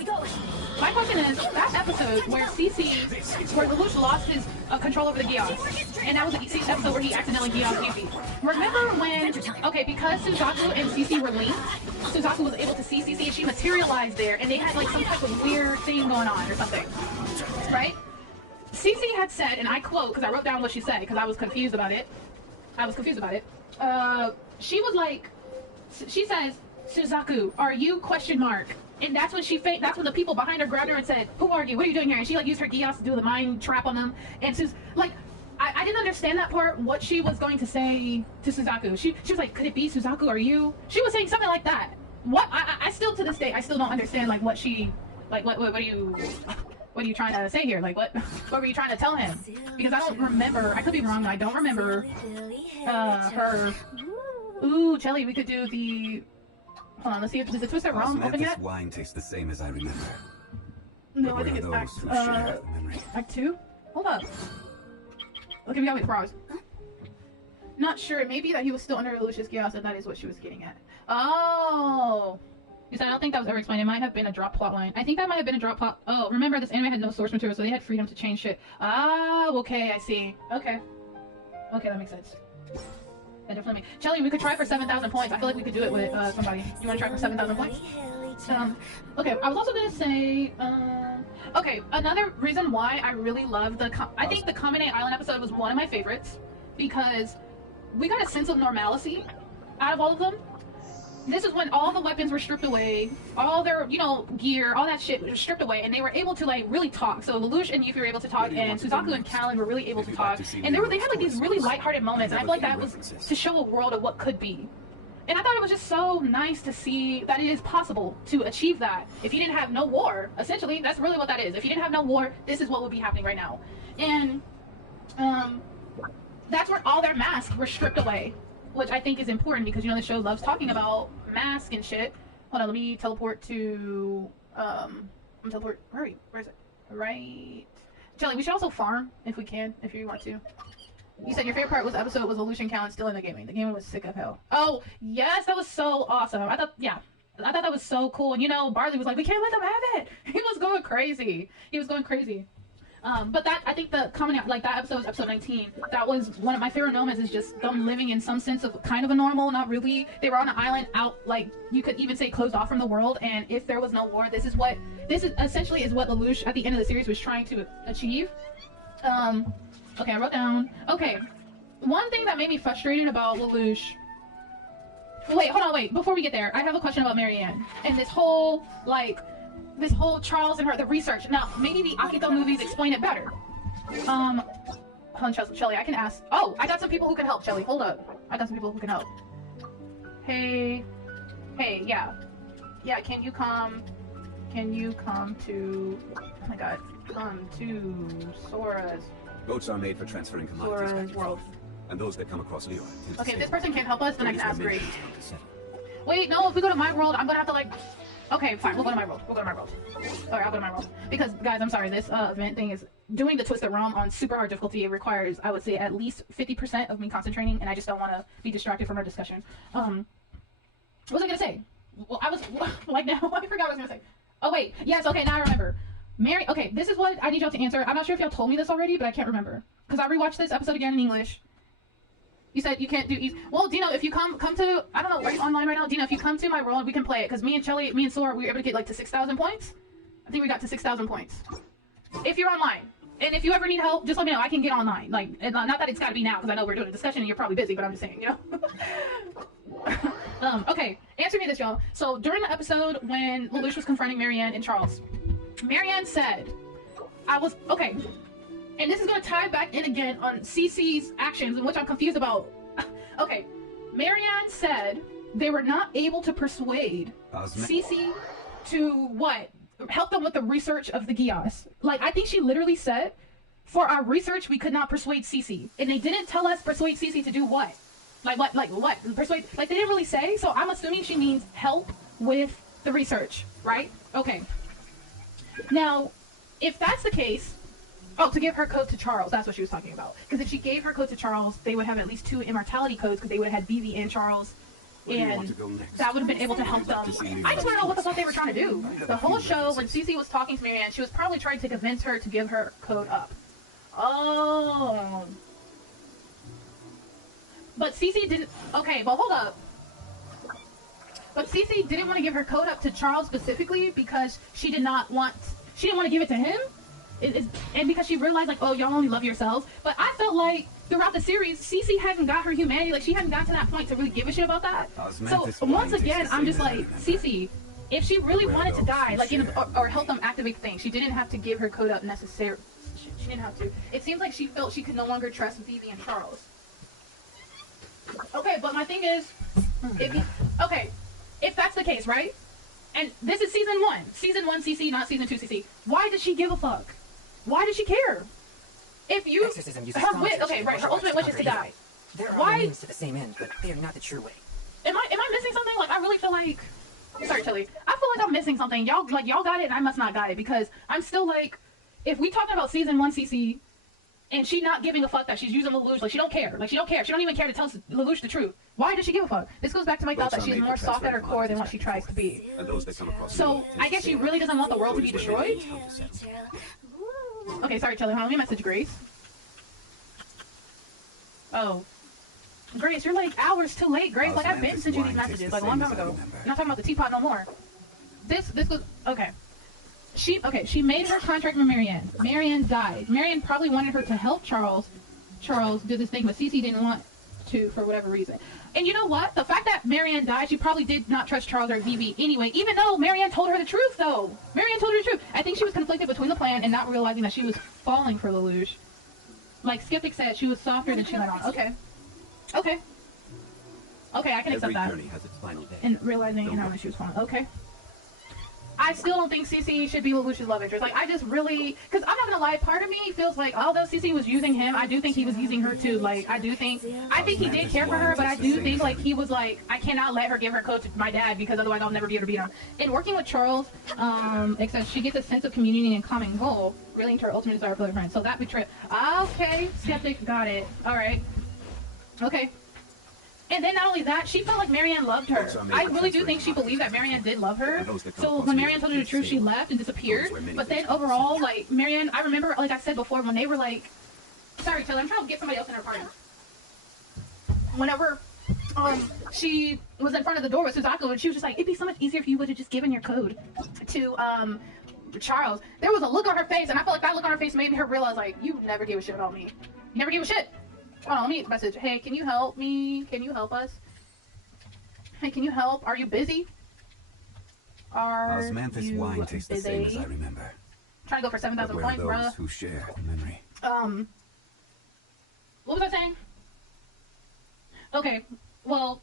My question is, that episode where where Lelouch lost his control over the Geass, and that was the episode where he accidentally Geassed Euphy. Remember when, okay, because Suzaku and CC were linked, Suzaku was able to see CC and she materialized there, and they had like some type of weird thing going on or something, right? CC had said, and I quote, because I wrote down what she said, because I was confused about it. She was like, she says, Suzaku, are you ? And that's when that's when the people behind her grabbed her and said, who are you? What are you doing here? And she like used her Geass to do the mind trap on them. And like, I didn't understand that part, what she was going to say to Suzaku. She was like, could it be Suzaku, are you? She was saying something like that. What, I still to this day, I still don't understand like what she, like what are you trying to say here? Like what were you trying to tell him? Because I don't remember, I could be wrong, but I don't remember her. Ooh, Chelly, we could do the, hold on, let's see if the Twisted Realm open yet? Wine tastes the same as I remember. No, I think it's Act 2? Hold up. Okay, we gotta wait 4 hours. Not sure, it may be that he was still under Lelouch's Geass, and that is what she was getting at. Oh! You said, I don't think that was ever explained. It might have been a drop plot line. I think that might have been a drop plot. Oh, remember, this anime had no source material, so they had freedom to change shit. Ah, okay, I see. Okay. Okay, that makes sense. That definitely makes... Chelly, we could try for 7,000 points. I feel like we could do it with somebody. Do you want to try for 7,000 points? Okay, I was also gonna say, okay, another reason why I really love I think the Kamine Island episode was one of my favorites, because we got a sense of normalcy out of all of them. This is when all the weapons were stripped away, all their, you know, gear, all that shit was stripped away, and they were able to, like, really talk. So Lelouch and Euphy were able to talk, and Suzaku and Kalin were really able to talk. And they had, like, these really lighthearted moments, and I feel like that was to show a world of what could be. And I thought it was just so nice to see that it is possible to achieve that. If you didn't have no war, essentially, that's really what that is. If you didn't have no war, this is what would be happening right now. And, that's where all their masks were stripped away, which I think is important because, you know, the show loves talking about mask and shit. Hold on, let me teleport to, where is it? Right. Jelly, we should also farm if we can, if you want to. You said your favorite part was episode was Lelouch and Kalin still in the gaming. The game was sick of hell. Oh, yes, that was so awesome. I thought that was so cool. And, you know, Barley was like, we can't let them have it. He was going crazy. But that, I think the coming out, like that episode was episode 19. That was one of my favorite moments, is just them living in some sense of kind of a normal, not really. They were on an island out, like, you could even say closed off from the world, and if there was no war, this is essentially is what Lelouch at the end of the series was trying to achieve. Okay, I wrote down. Okay, one thing that made me frustrated about Lelouch. Wait, hold on, wait. Before we get there, I have a question about Marianne and this whole Charles and her, the research. Now, maybe the Akito movies explain it better. Hold on, Shelly, I can ask. Oh, I got some people who can help, Shelly. Hold up. I got some people who can help. Hey, yeah. Yeah, can you come to, oh my god, come to Sora's. Boats are made for transferring commodities back to world. And those that come across Leo. Okay, if this person can't help us, then I can ask Grace. Wait, no, if we go to my world, I'm gonna have to like... Okay, fine, we'll go to my world. Alright, I'll go to my world. Because, guys, I'm sorry, this event thing is... Doing the Twisted Realm on super hard difficulty, it requires, I would say, at least 50% of me concentrating, and I just don't want to be distracted from our discussion. What was I gonna say? Well, I was... Like, now, I forgot what I was gonna say. Oh, wait, yes, okay, now I remember. Okay, this is what I need y'all to answer. I'm not sure if y'all told me this already, but I can't remember. Because I rewatched this episode again in English. You said you can't do easy. Well, Dino, if you come to, I don't know, are you online right now? Dino, if you come to my world, we can play it. Because me and Sora, we were able to get like to 6,000 points. I think we got to 6,000 points. If you're online. And if you ever need help, just let me know. I can get online. Like, not that it's got to be now, because I know we're doing a discussion and you're probably busy, but I'm just saying, you know? Okay, answer me this, y'all. So, during the episode when Lelouch was confronting Marianne and Charles, Marianne said, okay, and this is going to tie back in again on CC's actions, in which I'm confused about. Okay, Marianne said they were not able to persuade CC to what? Help them with the research of the Geass. Like, I think she literally said, for our research, we could not persuade CC. And they didn't tell us persuade CC to do what? Like what? Persuade? Like, they didn't really say, so I'm assuming she means help with the research, right? Okay. Now, if that's the case, oh, to give her code to Charles, that's what she was talking about. Because if she gave her code to Charles, they would have at least 2 immortality codes, because they would have had VV and Charles, and that would have been able to help them. I just want to know what the fuck they were trying to do. The whole show, when Cece was talking to Marianne, she was probably trying to convince her to give her code up. Oh. But Cece didn't... Okay, but hold up. But Cece didn't want to give her code up to Charles specifically because she didn't want to give it to him. And because she realized, like, oh, y'all only love yourselves. But I felt like throughout the series, Cece hadn't got her humanity. Like, she hadn't gotten to that point to really give a shit about that. So once again, I'm just like, Cece, if she really wanted to die, like, or help them activate the thing, she didn't have to give her code up necessarily. She didn't have to. It seems like she felt she could no longer trust Vivi and Charles. Okay, but my thing is, if that's the case, right? And this is season 1. Season 1 CC, not season 2 CC. Why does she give a fuck? Why does she care? If you... Her wish... Okay, right, her ultimate wish is to die. There are means to the same end, but they are not the true way. Am I missing something? Like, I really feel like... Sorry, Tilly. I feel like I'm missing something. Y'all got it, and I must not got it, because I'm still like... If we talking about season 1 CC, and she not giving a fuck that she's using Lelouch, like, she don't care. Like, she don't care. She don't even care to tell Lelouch the truth. Why does she give a fuck? This goes back to my thought that she's more soft at her core than what she tries to be. So, I guess she really doesn't want the world to be destroyed? Okay, sorry, Tilly. Hold on, let me message Grace. Oh. Grace, you're like hours too late, Grace. Like, I've been sent you these messages, like, a long time ago. I'm not talking about the teapot no more. This goes... Okay. She made her contract with Marianne. Marianne died. Marianne probably wanted her to help Charles do this thing, but Cece didn't want to for whatever reason. And you know what? The fact that Marianne died, she probably did not trust Charles or Vivi anyway, even though Marianne told her the truth, though. Marianne told her the truth. I think she was conflicted between the plan and not realizing that she was falling for Lelouch. Like Skeptic said, she was softer than she let on. Okay, I can accept that. And realizing, you know, that she was falling. Okay. I still don't think Cece should be Lelouch's love interest. Like, I just really... Because I'm not going to lie, part of me feels like, although Cece was using him, I do think he was using her too. Like, I think he did care for her, but I do think, like, he was like, I cannot let her give her code to my dad because otherwise I'll never be able to beat him. In working with Charles, except she gets a sense of community and common goal, relating to her ultimate desire for their friends. So that betrayal... Okay, Skeptic, got it. Alright. Okay. And then not only that, she felt like Marianne loved her. I really do think she believed that Marianne did love her. So when Marianne told her the truth, she left and disappeared. But then overall, like, Marianne, I remember, like I said before, when they were like, sorry, Taylor, I'm trying to get somebody else in her party. Whenever she was in front of the door with Suzaku, and she was just like, it'd be so much easier if you would have just given your code to Charles. There was a look on her face, and I felt like that look on her face made her realize, like, you never gave a shit about me. You never gave a shit. Hold on, let me message. Hey, can you help me? Can you help us? Hey, can you help? Are you busy? Are Osmanthus wine tastes the same as I remember. Trying to go for 7,000 points, bruh. Who share the memory. What was I saying? Okay, well,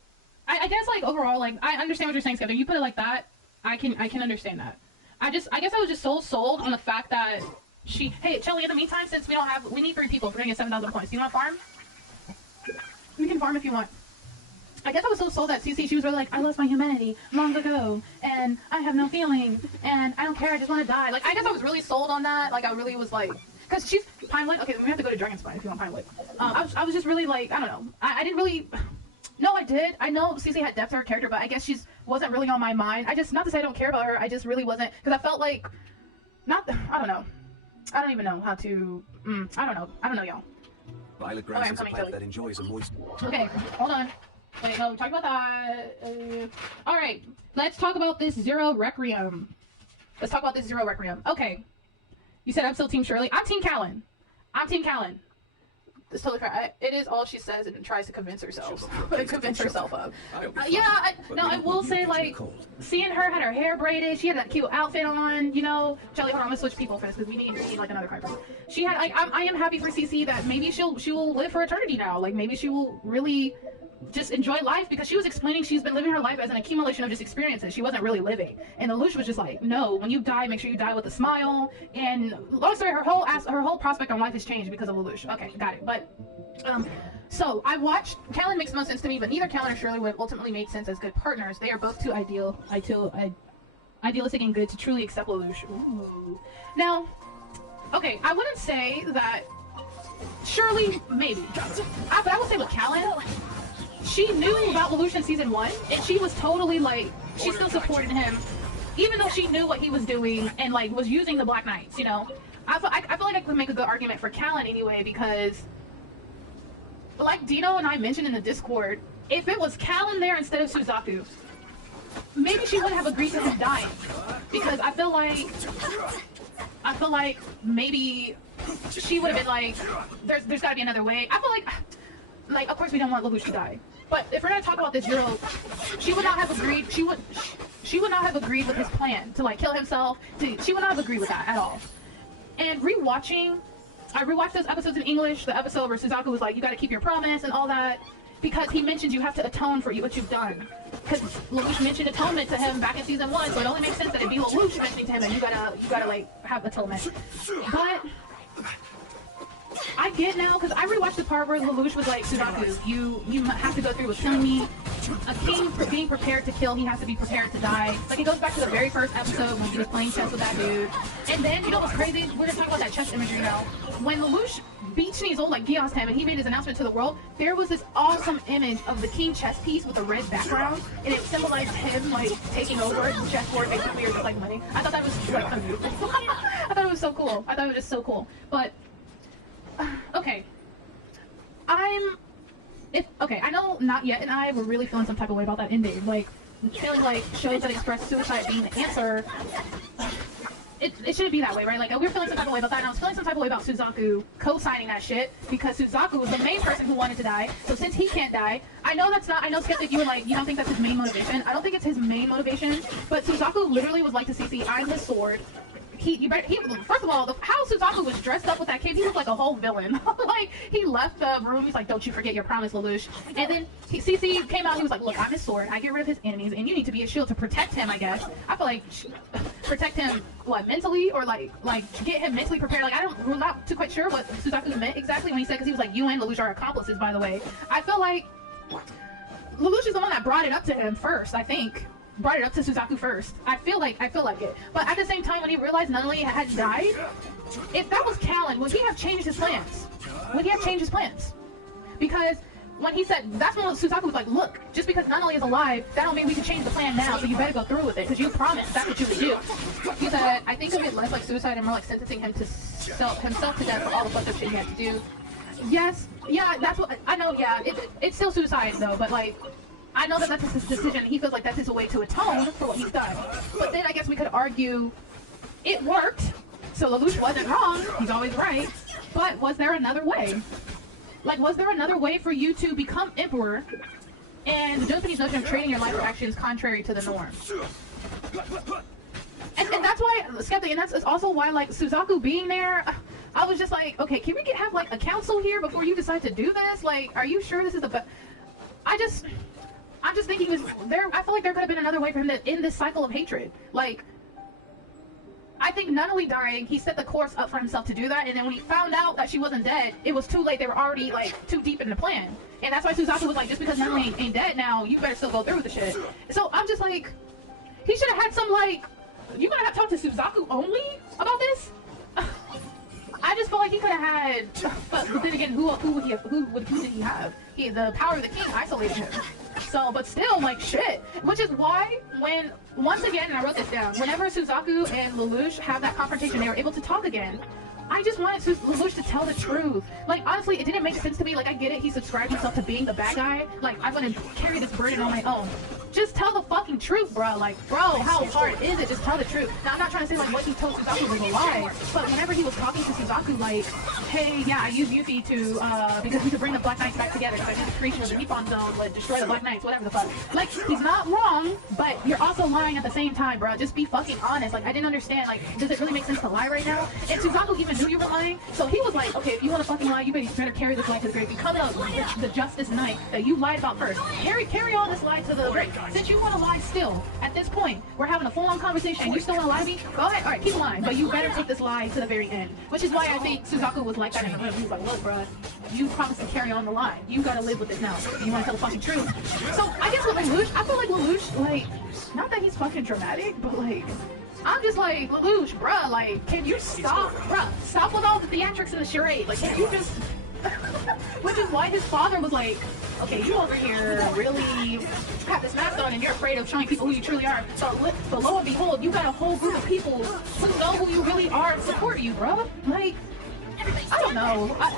I guess, like, overall, like, I understand what you're saying, Skepta. You put it like that, I can understand that. I guess I was just so sold on the fact that hey, Chelly, in the meantime, since we need 3 people for getting 7,000 points. Do you want to farm? You can farm if you want. I guess I was so sold that CC, she was really like, I lost my humanity long ago, and I have no feelings, and I don't care, I just want to die. Like, I guess I was really sold on that. Like, I really was like, because she's Pinewood. Okay, we have to go to Dragon's Spine if you want Pinewood. I was just really like, I don't know. I didn't really. No, I did. I know CC had depth to her character, but I guess she wasn't really on my mind. Not to say I don't care about her. I just really wasn't, because I felt like, I don't know. I don't even know how to. I don't know, y'all. Violet grass is a plant that enjoys a moist. Okay, hold on. Wait, no, we talked about that. Alright, let's talk about this Zero Requiem. Okay. You said I'm still Team Shirley. I'm Team Callan. It's totally fair. It is all she says and tries to convince herself of. I will say, like, seeing her had her hair braided, she had that cute outfit on, you know. Shelly, hold on, I'm gonna switch people for this because we need like another card. She had, like, I am happy for CC that maybe she will live for eternity now. Like, maybe she will really just enjoy life, because she was explaining she's been living her life as an accumulation of just experiences. She wasn't really living. And Lelouch was just like, no, when you die, make sure you die with a smile. And long story, her whole prospect on life has changed because of Lelouch. Okay, got it. But so I watched. Callan makes the most sense to me, but neither Callan or Shirley would have ultimately made sense as good partners. They are both too idealistic and good to truly accept Lelouch. Ooh. Now, okay, I wouldn't say that Shirley, maybe. But I would say with Callan, she knew about Lelouch in season 1, and she was totally like, she still supported him, even though she knew what he was doing and like was using the Black Knights, you know. I feel like I could make a good argument for Callan anyway, because like Dino and I mentioned in the Discord, if it was Callan there instead of Suzaku, maybe she wouldn't have agreed to him dying, because I feel like maybe she would have been like, there's got to be another way. I feel like of course we don't want Lelouch to die, but if we're gonna talk about this Zero, she would not have agreed. She would not have agreed with his plan to like kill himself. She would not have agreed with that at all. And I rewatched those episodes in English. The episode where Suzaku was like, "You got to keep your promise" and all that, because he mentioned you have to atone for what you've done. Because Lelouch mentioned atonement to him back in season 1, so it only makes sense that it'd be Lelouch mentioning to him, and you gotta like have atonement. But I get now, because I rewatched the part where Lelouch was like, Suzaku, you have to go through with killing me. A king being prepared to kill, he has to be prepared to die. Like, it goes back to the very first episode when he was playing chess with that dude. And then, you know what's crazy? We're gonna talk about that chess imagery now. When Lelouch beat Schnizel, like Geass him, and he made his announcement to the world, there was this awesome image of the king chess piece with a red background, and it symbolized him, like, taking over the chessboard, basically, or just, like, money. I thought that was, like, kind of beautiful. I thought it was so cool. I thought it was just so cool. But, okay. I know Not Yet and I were really feeling some type of way about that ending. Like, feeling like shows that express suicide being the answer, it shouldn't be that way, right? Like, we were feeling some type of way about that, and I was feeling some type of way about Suzaku co-signing that shit, because Suzaku was the main person who wanted to die, so since he can't die, I know Skeptic, you were like, you don't think that's his main motivation. I don't think it's his main motivation, but Suzaku literally was like to CC, I'm the sword. First of all, how Suzaku was dressed up with that cape, he looked like a whole villain. Like, he left the room, he's like, don't you forget your promise, Lelouch. And then CC came out, he was like, look, I'm his sword, I get rid of his enemies, and you need to be a shield to protect him, I guess. I feel like, protect him, what, mentally? Or like get him mentally prepared? Like, we're not too quite sure what Suzaku meant exactly when he said, because he was like, you and Lelouch are accomplices, by the way. I feel like Lelouch is the one that brought it up to him first, I think. Brought it up to Suzaku first. I feel like it. But at the same time, when he realized not only had died, if that was Callan, would he have changed his plans? Because when he said, that's when Suzaku was like, look, just because Nunnally is alive, that don't mean we can change the plan now, so you better go through with it, because you promised that's what you would do. He said, I think of it less like suicide and more like sentencing him to himself to death for all the fucked up shit he had to do. Yes, yeah, that's what, I know, yeah, it's still suicide though, but like, I know that that's his decision, he feels like that's his way to atone for what he's done. But then I guess we could argue, it worked, so Lelouch wasn't wrong, he's always right, but was there another way? Like, was there another way for you to become emperor and the Japanese notion of trading your life for actions contrary to the norm? And that's why, Skeptic, and that's also why, like, Suzaku being there, I was just like, okay, can we have, like, a council here before you decide to do this? Like, are you sure this is the best? I'm just thinking, was there, I feel like there could have been another way for him to end this cycle of hatred. Like, I think Nunnally dying, he set the course up for himself to do that, and then when he found out that she wasn't dead, it was too late. They were already, like, too deep in the plan. And that's why Suzaku was like, just because Nunnally ain't dead now, you better still go through with the shit. So I'm just like, he should have had some, like, you gonna have to talk to Suzaku only about this? I just feel like he could have had, but then again, who did he have? The power of the king isolated him. So, but still, like, shit. Which is why, when, once again, and I wrote this down, whenever Suzaku and Lelouch have that confrontation, they were able to talk again. I just wanted Lelouch to tell the truth. Like, honestly, it didn't make sense to me. Like, I get it, he subscribed himself to being the bad guy. Like, I'm gonna carry this burden on my own. Just tell the fucking truth, bro. Like, bro, how hard is it? Just tell the truth. Now, I'm not trying to say, like, what he told Suzaku was a lie, but whenever he was talking to Suzaku, like, hey, yeah, I used Euphy to, because we could bring the Black Knights back together, because I did the creation of the Nippon Zone, like, destroy the Black Knights, whatever the fuck. Like, he's not wrong, but you're also lying at the same time, bro. Just be fucking honest. Like, I didn't understand, like, does it really make sense to lie right now? And Suzaku even knew you were lying, so he was like, okay, if you want to fucking lie, you better carry this lie to the grave. Become the Justice Knight that you lied about first. Carry all this lie to the grave. Since you want to lie still, at this point, we're having a full-on conversation, and you still want to lie to me? Go ahead, alright, keep lying, but you better take this lie to the very end. Which is why I think Suzaku was like that in the room. He was like, look, bro, you promised to carry on the lie. You gotta live with it now. You wanna tell the fucking truth. So, I guess with Lelouch, I feel like Lelouch, like, not that he's fucking dramatic, but like, I'm just like, Lelouch, bruh, like, can you stop? Bruh, stop with all the theatrics and the charade. Like, can you just... Which is why his father was like, okay, you over here really have this mask on and you're afraid of showing people who you truly are. But lo and behold, you got a whole group of people who know who you really are and support you, bro. Like, I don't know. I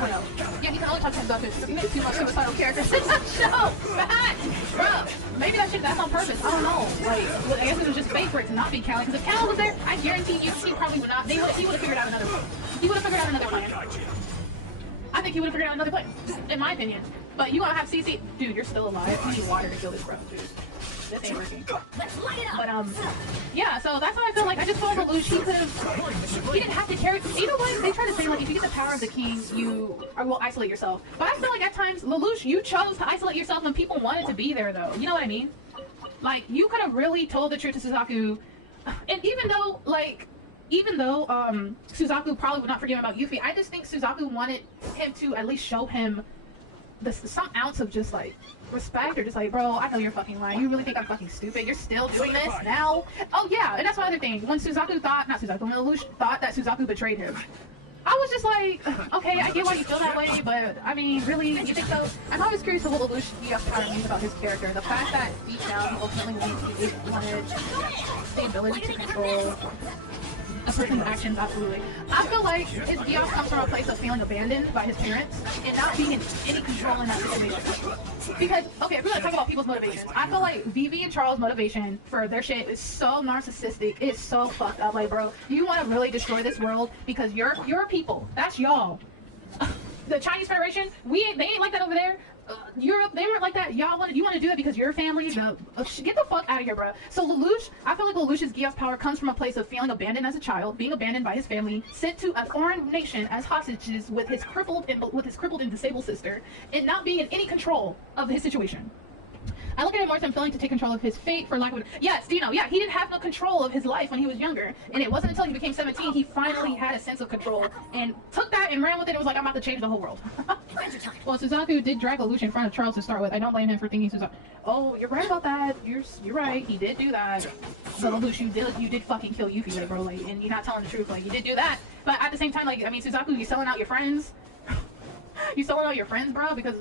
don't know. Yeah, he can only talk to him about this because he makes too much suicidal characters in that show. Bad! Bro, maybe that's on purpose. I don't know. Like, I guess it was just fake for it to not be Callie. Because if Callie was there, I guarantee you he probably would not. He would have figured out another plan. He would have figured out another plan. I think he would have figured out another plan, in my opinion. But you gonna have CC, dude, you're still alive. You need water to kill this, bro, dude. This ain't working. But yeah, so that's how I feel like. I just feel like Lelouch, he didn't have to carry. You know what? They try to say like if you get the power of the king, you will isolate yourself. But I feel like at times, Lelouch, you chose to isolate yourself when people wanted to be there, though. You know what I mean? Like you could have really told the truth to Suzaku, and even though Suzaku probably would not forgive him about Euphy, I just think Suzaku wanted him to at least show him some ounce of just like respect, or just like, bro, I know you're fucking lying. You really think I'm fucking stupid? You're still doing this now? Oh yeah, and that's my other thing. When when Lelouch thought that Suzaku betrayed him, I was just like, okay, I get why you feel that way, but I mean, really, you think so? I'm always curious to what Lelouch means about his character. The fact that deep down he ultimately wanted the ability to control a person's actions, absolutely. I feel like his Geass comes from a place of feeling abandoned by his parents and not being in any control in that situation. Because, okay, if we're gonna talk about people's motivations, I feel like VV and Charles' motivation for their shit is so narcissistic. It's so fucked up. Like, bro, you want to really destroy this world because you're a people. That's y'all. The Chinese Federation, they ain't like that over there. Europe, they weren't like that. You want to do that because your family. Get the fuck out of here, bro. So Lelouch, I feel like Lelouch's Geass power comes from a place of feeling abandoned as a child, being abandoned by his family, sent to a foreign nation as hostages with his crippled and disabled sister, and not being in any control of his situation. I look at him more as him feeling to take control of his fate, for lack of yes, Dino, yeah, he didn't have no control of his life when he was younger, and it wasn't until he became 17 he finally had a sense of control and took that and ran with it and was like, I'm about to change the whole world. Well, Suzaku did drag Lelouch in front of Charles to start with. I don't blame him for thinking Suzaku. Oh, you're right about that. You're right. He did do that. But Lelouch, you did fucking kill Euphy, like, bro, like, and you're not telling the truth. Like, you did do that. But at the same time, like, I mean, Suzaku, you're selling out your friends. You still want to know your friends, bro? Because,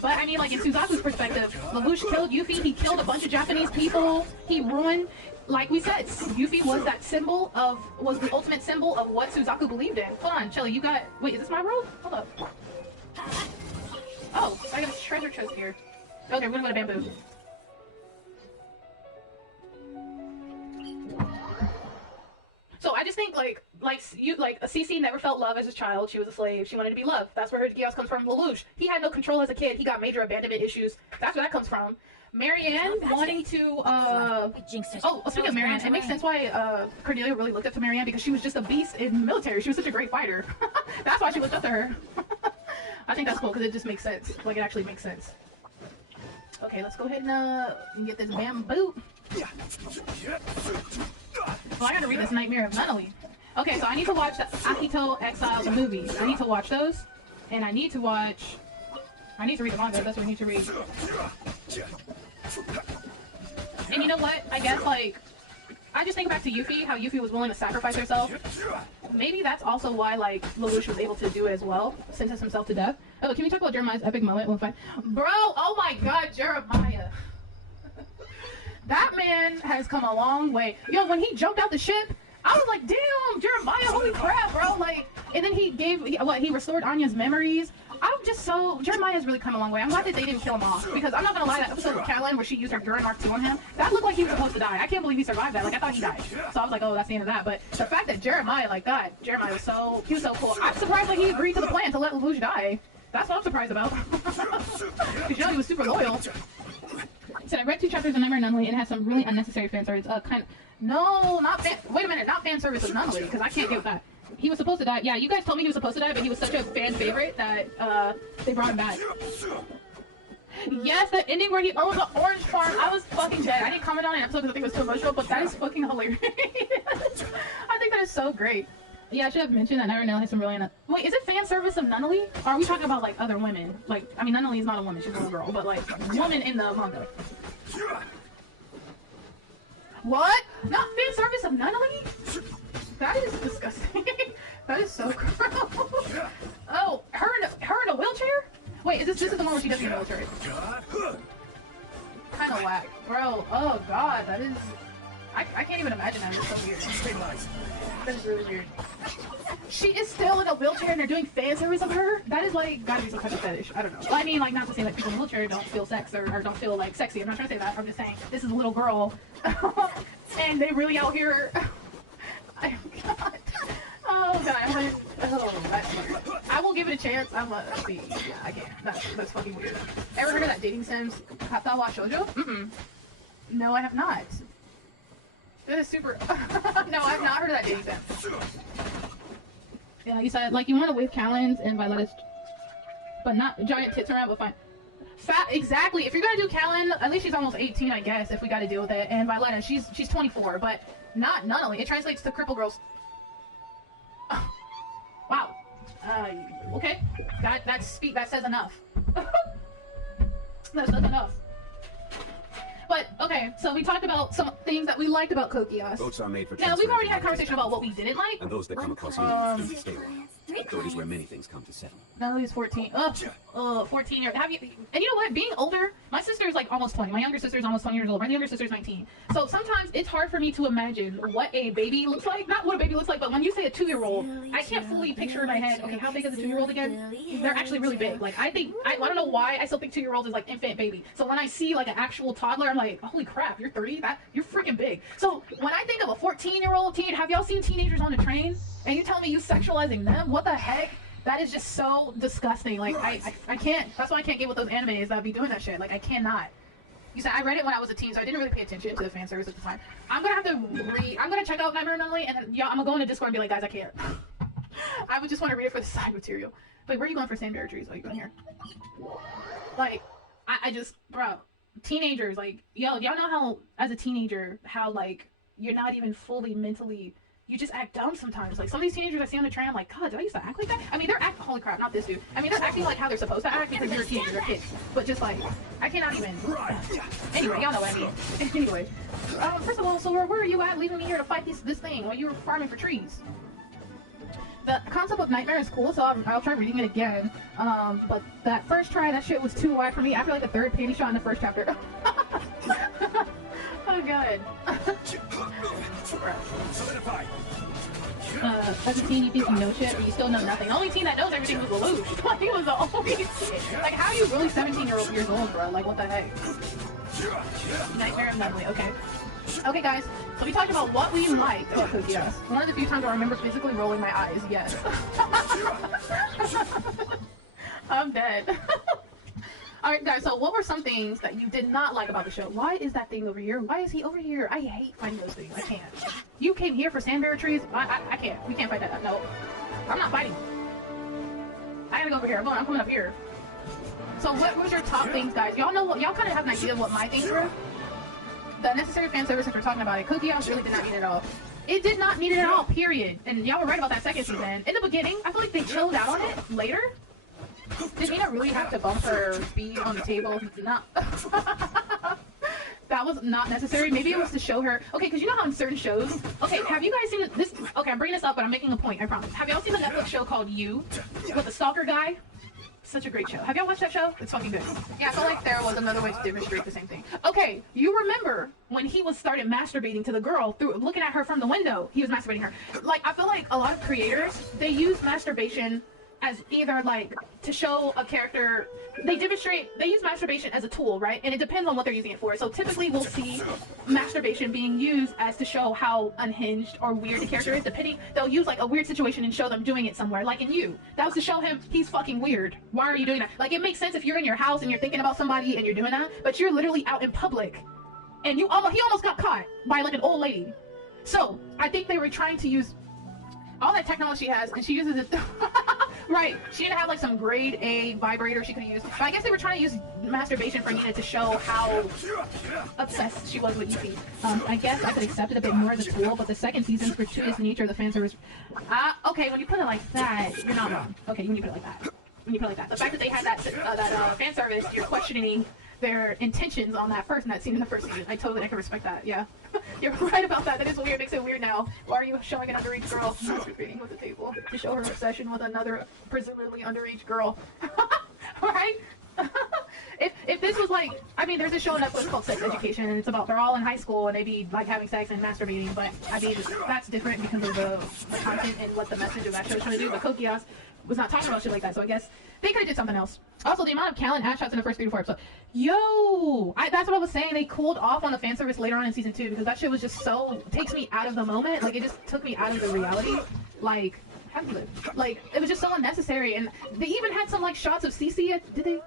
but I mean, like in Suzaku's perspective, Lelouch killed Euphy. He killed a bunch of Japanese people. He ruined, like we said, Euphy was that symbol of, was the ultimate symbol of what Suzaku believed in. Hold on, Shelly, you got, wait, is this my room? Hold up. Oh, I got a treasure chest here. Okay, we're gonna go to bamboo. So I just think like Cece never felt love as a child. She was a slave. She wanted to be loved. That's where her geass comes from. Lelouch, he had no control as a kid. He got major abandonment issues. That's where that comes from. Marianne wanting to oh, speaking of Marianne, it makes sense why Cordelia really looked up to Marianne, because she was just a beast in the military. She was such a great fighter. That's why she looked up to her. I think that's cool because it just makes sense. Like it actually makes sense. Okay, let's go ahead and get this bamboo. Well, I gotta read this Nightmare of Nunnally. Okay, so I need to watch the Akito Exile, the movies. I need to watch those. And I need to read the manga, that's what I need to read. And you know what? I guess, like, I just think back to Euphy, how Euphy was willing to sacrifice herself. Maybe that's also why, like, Lelouch was able to do it as well. Sentence himself to death. Oh, can we talk about Jeremiah's epic moment? Bro, oh my god, Jeremiah. That man has come a long way. Yo, when he jumped out the ship, I was like, damn, Jeremiah, holy crap, bro. Like, and then he restored Anya's memories. I'm just so, Jeremiah's really come a long way. I'm glad that they didn't kill him off, because I'm not gonna lie, that episode with Caroline where she used her Gurren Mark 2 on him, that looked like he was supposed to die. I can't believe he survived that. Like, I thought he died. So I was like, oh, that's the end of that. But the fact that Jeremiah, like, God, Jeremiah was so cool. I'm surprised that he agreed to the plan to let Lelouch die. That's what I'm surprised about. Because, you know, he was super loyal. He said, I read 2 chapters of Nightmare of Nunnally and it has some really unnecessary fan service. No, not fan, wait a minute, not fan service of Nunnally, because I can't deal with that. He was supposed to die. Yeah, you guys told me he was supposed to die, but he was such a fan favorite that they brought him back. Yes, the ending where he owns the orange farm, I was fucking dead. I didn't comment on an episode because I think it was too emotional, but that is fucking hilarious. I think that is so great. Yeah, I should have mentioned that Nightmare has some really wait, is it fan service of Nunnally? Or are we talking about like other women? Like, I mean, Nunnally is not a woman, she's a little girl, but like woman in the manga. What? Not fan service of Nunnally? That is disgusting. That is so gross. Oh, her in a wheelchair? Wait, this is the one where she doesn't get a wheelchair. Kind of whack, bro. Oh god, that is. I can't even imagine that. It's so weird. That is really weird. She is still in a wheelchair and they're doing fan service of her? That is like, gotta be some kind of fetish. I don't know. Well, I mean, like, not to say that people in a wheelchair don't feel sex or don't feel like sexy. I'm not trying to say that. I'm just saying this is a little girl and they really out here. Oh god. Oh god. I will give it a chance. Let's see. Yeah, I can't. That's fucking weird. Ever heard of that dating sims Katawa Shoujo? Mm-mm. No, I have not. That is super. No, I've not heard of that dating sim. Yeah, like you said, like you want to wave Callens and Violetta's, but not giant tits around, but fine. Fat, exactly. If you're gonna do Callan, at least she's almost 18, I guess, if we gotta deal with it. And Violetta, she's 24, but not Nunnally. It translates to cripple girls. Wow. Okay. That says enough. That says enough. But, okay, so we talked about some things that we liked about Code Geass. Boats are made for now, we've already had a conversation about what we didn't like. And those that come across me stay away. Code is where many things come to settle. Nunnally's 14. 14 years. And you know what? Being older, my sister is like almost 20. My younger sister is almost 20 years old. My younger sister is 19. So sometimes it's hard for me to imagine what a baby looks like. Not what a baby looks like, but when you say a 2-year-old, I can't fully picture in my head, okay, how big is a 2-year-old again? They're actually really big. Like, I don't know why I still think 2-year-olds is like infant baby. So when I see like an actual toddler, I'm like, holy crap, you're 3? You're freaking big. So when I think of a 14-year-old teen, have y'all seen teenagers on the train? And you tell me you sexualizing them? What the heck? That is just so disgusting. Like, I can't, that's why I can't get with those animes that be doing that shit. Like, I cannot. You said, I read it when I was a teen, so I didn't really pay attention to the fan service at the time. I'm gonna have to I'm gonna check out Nightmare of Nunnally, and then, yeah, I'm gonna go into Discord and be like, guys, I can't. I would just want to read it for the side material. Wait, where are you going for Sandberry trees? Are you going here? Like, I just, bro, teenagers, like, y'all know how, as a teenager, how, like, you're not even fully mentally, you just act dumb sometimes. Like, some of these teenagers I see on the train, I'm like, God, did I used to act like that? I mean, they're acting, holy crap, not this dude. I mean, they're acting like how they're supposed to act because they're teenagers, they're kids. But just like, I cannot even. Anyway, y'all know what I mean. Anyway, first of all, Silver, where are you at leaving me here to fight this thing while you were farming for trees? The concept of nightmare is cool, so I'll try reading it again. But that first try, that shit was too wide for me. After like the third panty shot in the first chapter. Oh god. 17, you think you know shit, but you still know nothing. The only team that knows everything was Lelouch. Like, he was the only team. Like, how are you really 17 years old, bro? Like, what the heck? Nightmare of Nutley, okay. Okay, guys, so we talked about what we liked about Code Geass. One of the few times I remember physically rolling my eyes, yes. I'm dead. Alright, guys, so what were some things that you did not like about the show? Why is that thing over here? Why is he over here? I hate fighting those things. I can't. You came here for sandberry trees? I can't. We can't fight that. No. I'm not fighting. I gotta go over here. I'm coming up here. So what was your top things, guys? Y'all know what? Y'all kind of have an idea of what my things were? The necessary fan service, since we're talking about it, Code Geass really did not need it at all. It did not need it at all, period. And y'all were right about that second season. In the beginning, I feel like they chilled out on it later. Did Mina really have to bump her speed on the table? Not. That was not necessary. Maybe it was to show her. Okay, because you know how in certain shows. Okay, have you guys seen this? Okay, I'm bringing this up, but I'm making a point. I promise. Have y'all seen the Netflix show called You with the stalker guy? Such a great show. Have y'all watched that show? It's fucking good. Yeah, I feel like there was another way to demonstrate the same thing. Okay, you remember when he started masturbating to the girl through looking at her from the window? He was masturbating her. Like, I feel like a lot of creators, they use masturbation as either like to show a character, they use masturbation as a tool, right? And it depends on what they're using it for. So typically we'll see masturbation being used as to show how unhinged or weird the character is, depending. They'll use like a weird situation and show them doing it somewhere, like in You. That was to show him he's fucking weird. Why are you doing that? Like, it makes sense if you're in your house and you're thinking about somebody and you're doing that, but you're literally out in public and he almost got caught by like an old lady. So I think they were trying to use all that technology she has, and she uses it. Right, she didn't have like some grade A vibrator she could use, but I guess they were trying to use masturbation for Nina to show how obsessed she was with Euphy. I guess I could accept it a bit more as a tool, but the second season's gratuitous nature of the fan service. Okay, when you put it like that, you're not wrong. Okay, when you put it like that. When you put it like that. The fact that they had that fan service, you're questioning their intentions on that scene in the first season. I can respect that, yeah. You're right about that. That is weird. It makes it weird now. Why are you showing an underage girl masturbating with the table to show her obsession with another presumably underage girl? Right? If this was like, I mean, there's a show on Netflix called Sex Education, and it's about they're all in high school and they be like having sex and masturbating, but I mean that's different because of the content and what the message of that show is trying to do. But Code Geass was not talking about shit like that, so I guess they could have did something else. Also, the amount of Cal and Ash shots in the first 3 to 4 episodes. That's what I was saying. They cooled off on the fan service later on in season 2 because that shit was just so takes me out of the moment. Like, it just took me out of the reality. Like, how do you live? Like, it was just so unnecessary. And they even had some like shots of Cece. Did they?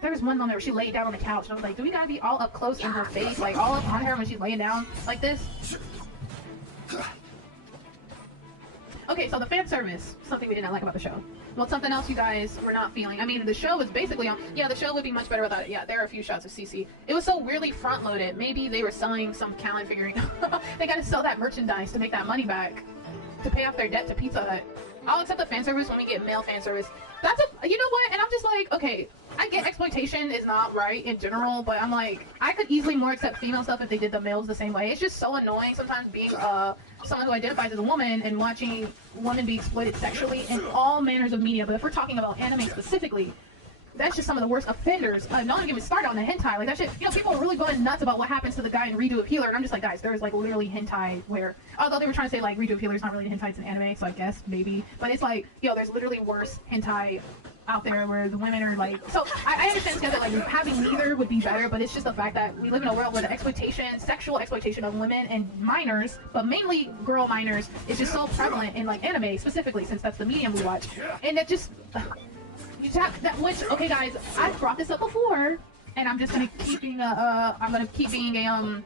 There was one moment where she laid down on the couch, and I was like, do we gotta be all up close in her face, like all up on her when she's laying down like this? Okay, so the fan service, something we did not like about the show. Well, something else you guys were not feeling. I mean, the show was basically on. Yeah, the show would be much better without it. Yeah, there are a few shots of Cece. It was so weirdly front-loaded. Maybe they were selling some Callan figurine. They gotta sell that merchandise to make that money back, to pay off their debt to Pizza Hut. I'll accept the fan service when we get male fan service. That's you know what? And I'm just like, okay, I get exploitation is not right in general, but I'm like, I could easily more accept female stuff if they did the males the same way. It's just so annoying sometimes being someone who identifies as a woman and watching women be exploited sexually in all manners of media. But if we're talking about anime specifically, that's just some of the worst offenders. Don't even get me started on the hentai. Like, that shit, you know, people are really going nuts about what happens to the guy in Redo of Healer, and I'm just like, guys, there's like literally hentai where, although they were trying to say like Redo of Healer is not really hentai, it's an anime, so I guess maybe, but it's like, yo, there's literally worse hentai out there where the women are like, so I understand that like having neither would be better, but it's just the fact that we live in a world where the sexual exploitation of women and minors, but mainly girl minors, is just so prevalent in like anime specifically, since that's the medium we watch, and that just. Okay guys, I've brought this up before, and I'm just gonna keep being I'm gonna keep being a,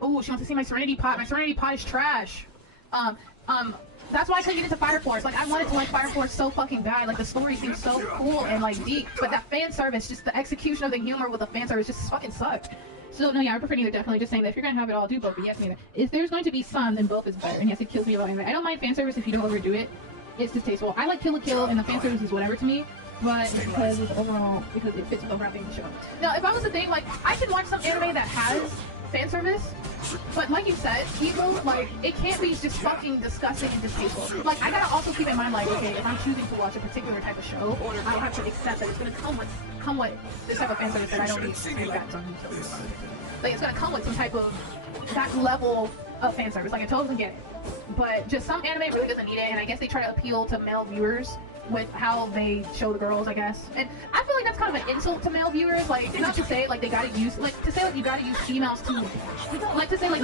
oh, she wants to see my Serenity Pot. My Serenity Pot is trash. That's why I couldn't get into Fire Force. Like, I wanted to like Fire Force so fucking bad. Like, the story seems so cool and like deep, but that fan service, just the execution of the humor with the fan service just fucking sucked. So no, yeah, I prefer neither. Definitely, just saying that if you're gonna have it all, do both. But yes, neither. If there's going to be some, then both is better. And yes, it kills me about anime. I don't mind fan service if you don't overdo it. It's distasteful. I like Kill la Kill, and the fan service is whatever to me, but because it fits with the overall thing of the show. Now, if I was to think, like, I can watch some anime that has fan service. But like you said, evil, like, it can't be just fucking disgusting and distasteful. Like, I gotta also keep in mind, like, okay, if I'm choosing to watch a particular type of show, I have to accept that it's gonna come with this type of fan service that I don't need to see facts on YouTube. Like, it's gonna come with some type of that level of fan service. Like, I totally get it. But just some anime really doesn't need it, and I guess they try to appeal to male viewers with how they show the girls, I guess. And I feel like that's kind of an insult to male viewers. Like, not to say like they gotta use, like, to say like you gotta use females too. Like, to say like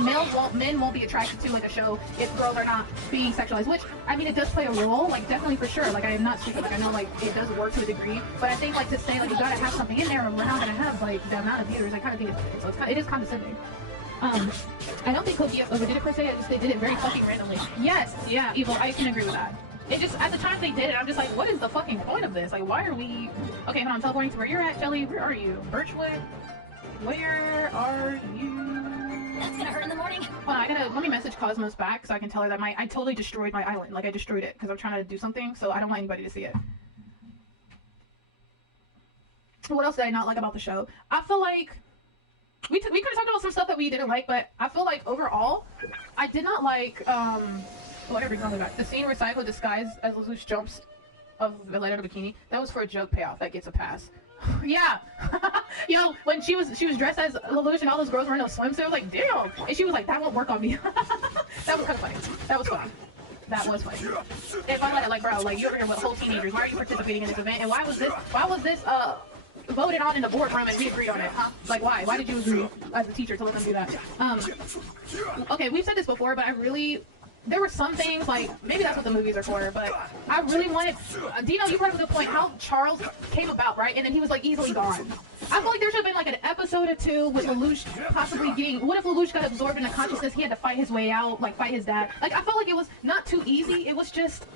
men won't be attracted to like a show if girls are not being sexualized. Which, I mean, it does play a role, like, definitely for sure. Like, I am not stupid. Like, I know like it does work to a degree. But I think like to say like you gotta have something in there, and we're not gonna have like the amount of viewers. I kind of think it is condescending. I don't think Code Geass overdid it per se. They did it very fucking randomly. Yes, yeah, Evil. I can agree with that. It just, at the time they did it, I'm just like, what is the fucking point of this? Like, why are we... Okay, hold on, I'm teleporting to where you're at, Shelly. Where are you? Birchwood? Where are you? That's gonna hurt in the morning. Hold on, let me message Cosmos back so I can tell her that I totally destroyed my island. Like, I destroyed it because I'm trying to do something, so I don't want anybody to see it. What else did I not like about the show? I feel like... We could have talked about some stuff that we didn't like, but I feel like overall, I did not like, whatever you're talking about. The scene where Psycho disguised as Lelouch jumps of the light out of a bikini, that was for a joke payoff. That gets a pass. Yeah. Yo, when she was dressed as Lelouch and all those girls were in those swimsuits, I was like, damn. And she was like, that won't work on me. That was kind of funny. That was funny. That was funny. If I'm like, bro, like, you're over here with whole teenagers. Why are you participating in this event? And why was this, voted on in the boardroom and we agreed on it, huh? Like, why? Why did you agree as a teacher to let them do that? Okay, we've said this before, but there were some things, like, maybe that's what the movies are for, but I really wanted, Dino, you brought up a good point, how Charles came about, right? And then he was, like, easily gone. I feel like there should have been, like, an episode or two with Lelouch possibly getting, what if Lelouch got absorbed into consciousness, he had to fight his way out, like, fight his dad? Like, I felt like it was not too easy, it was just...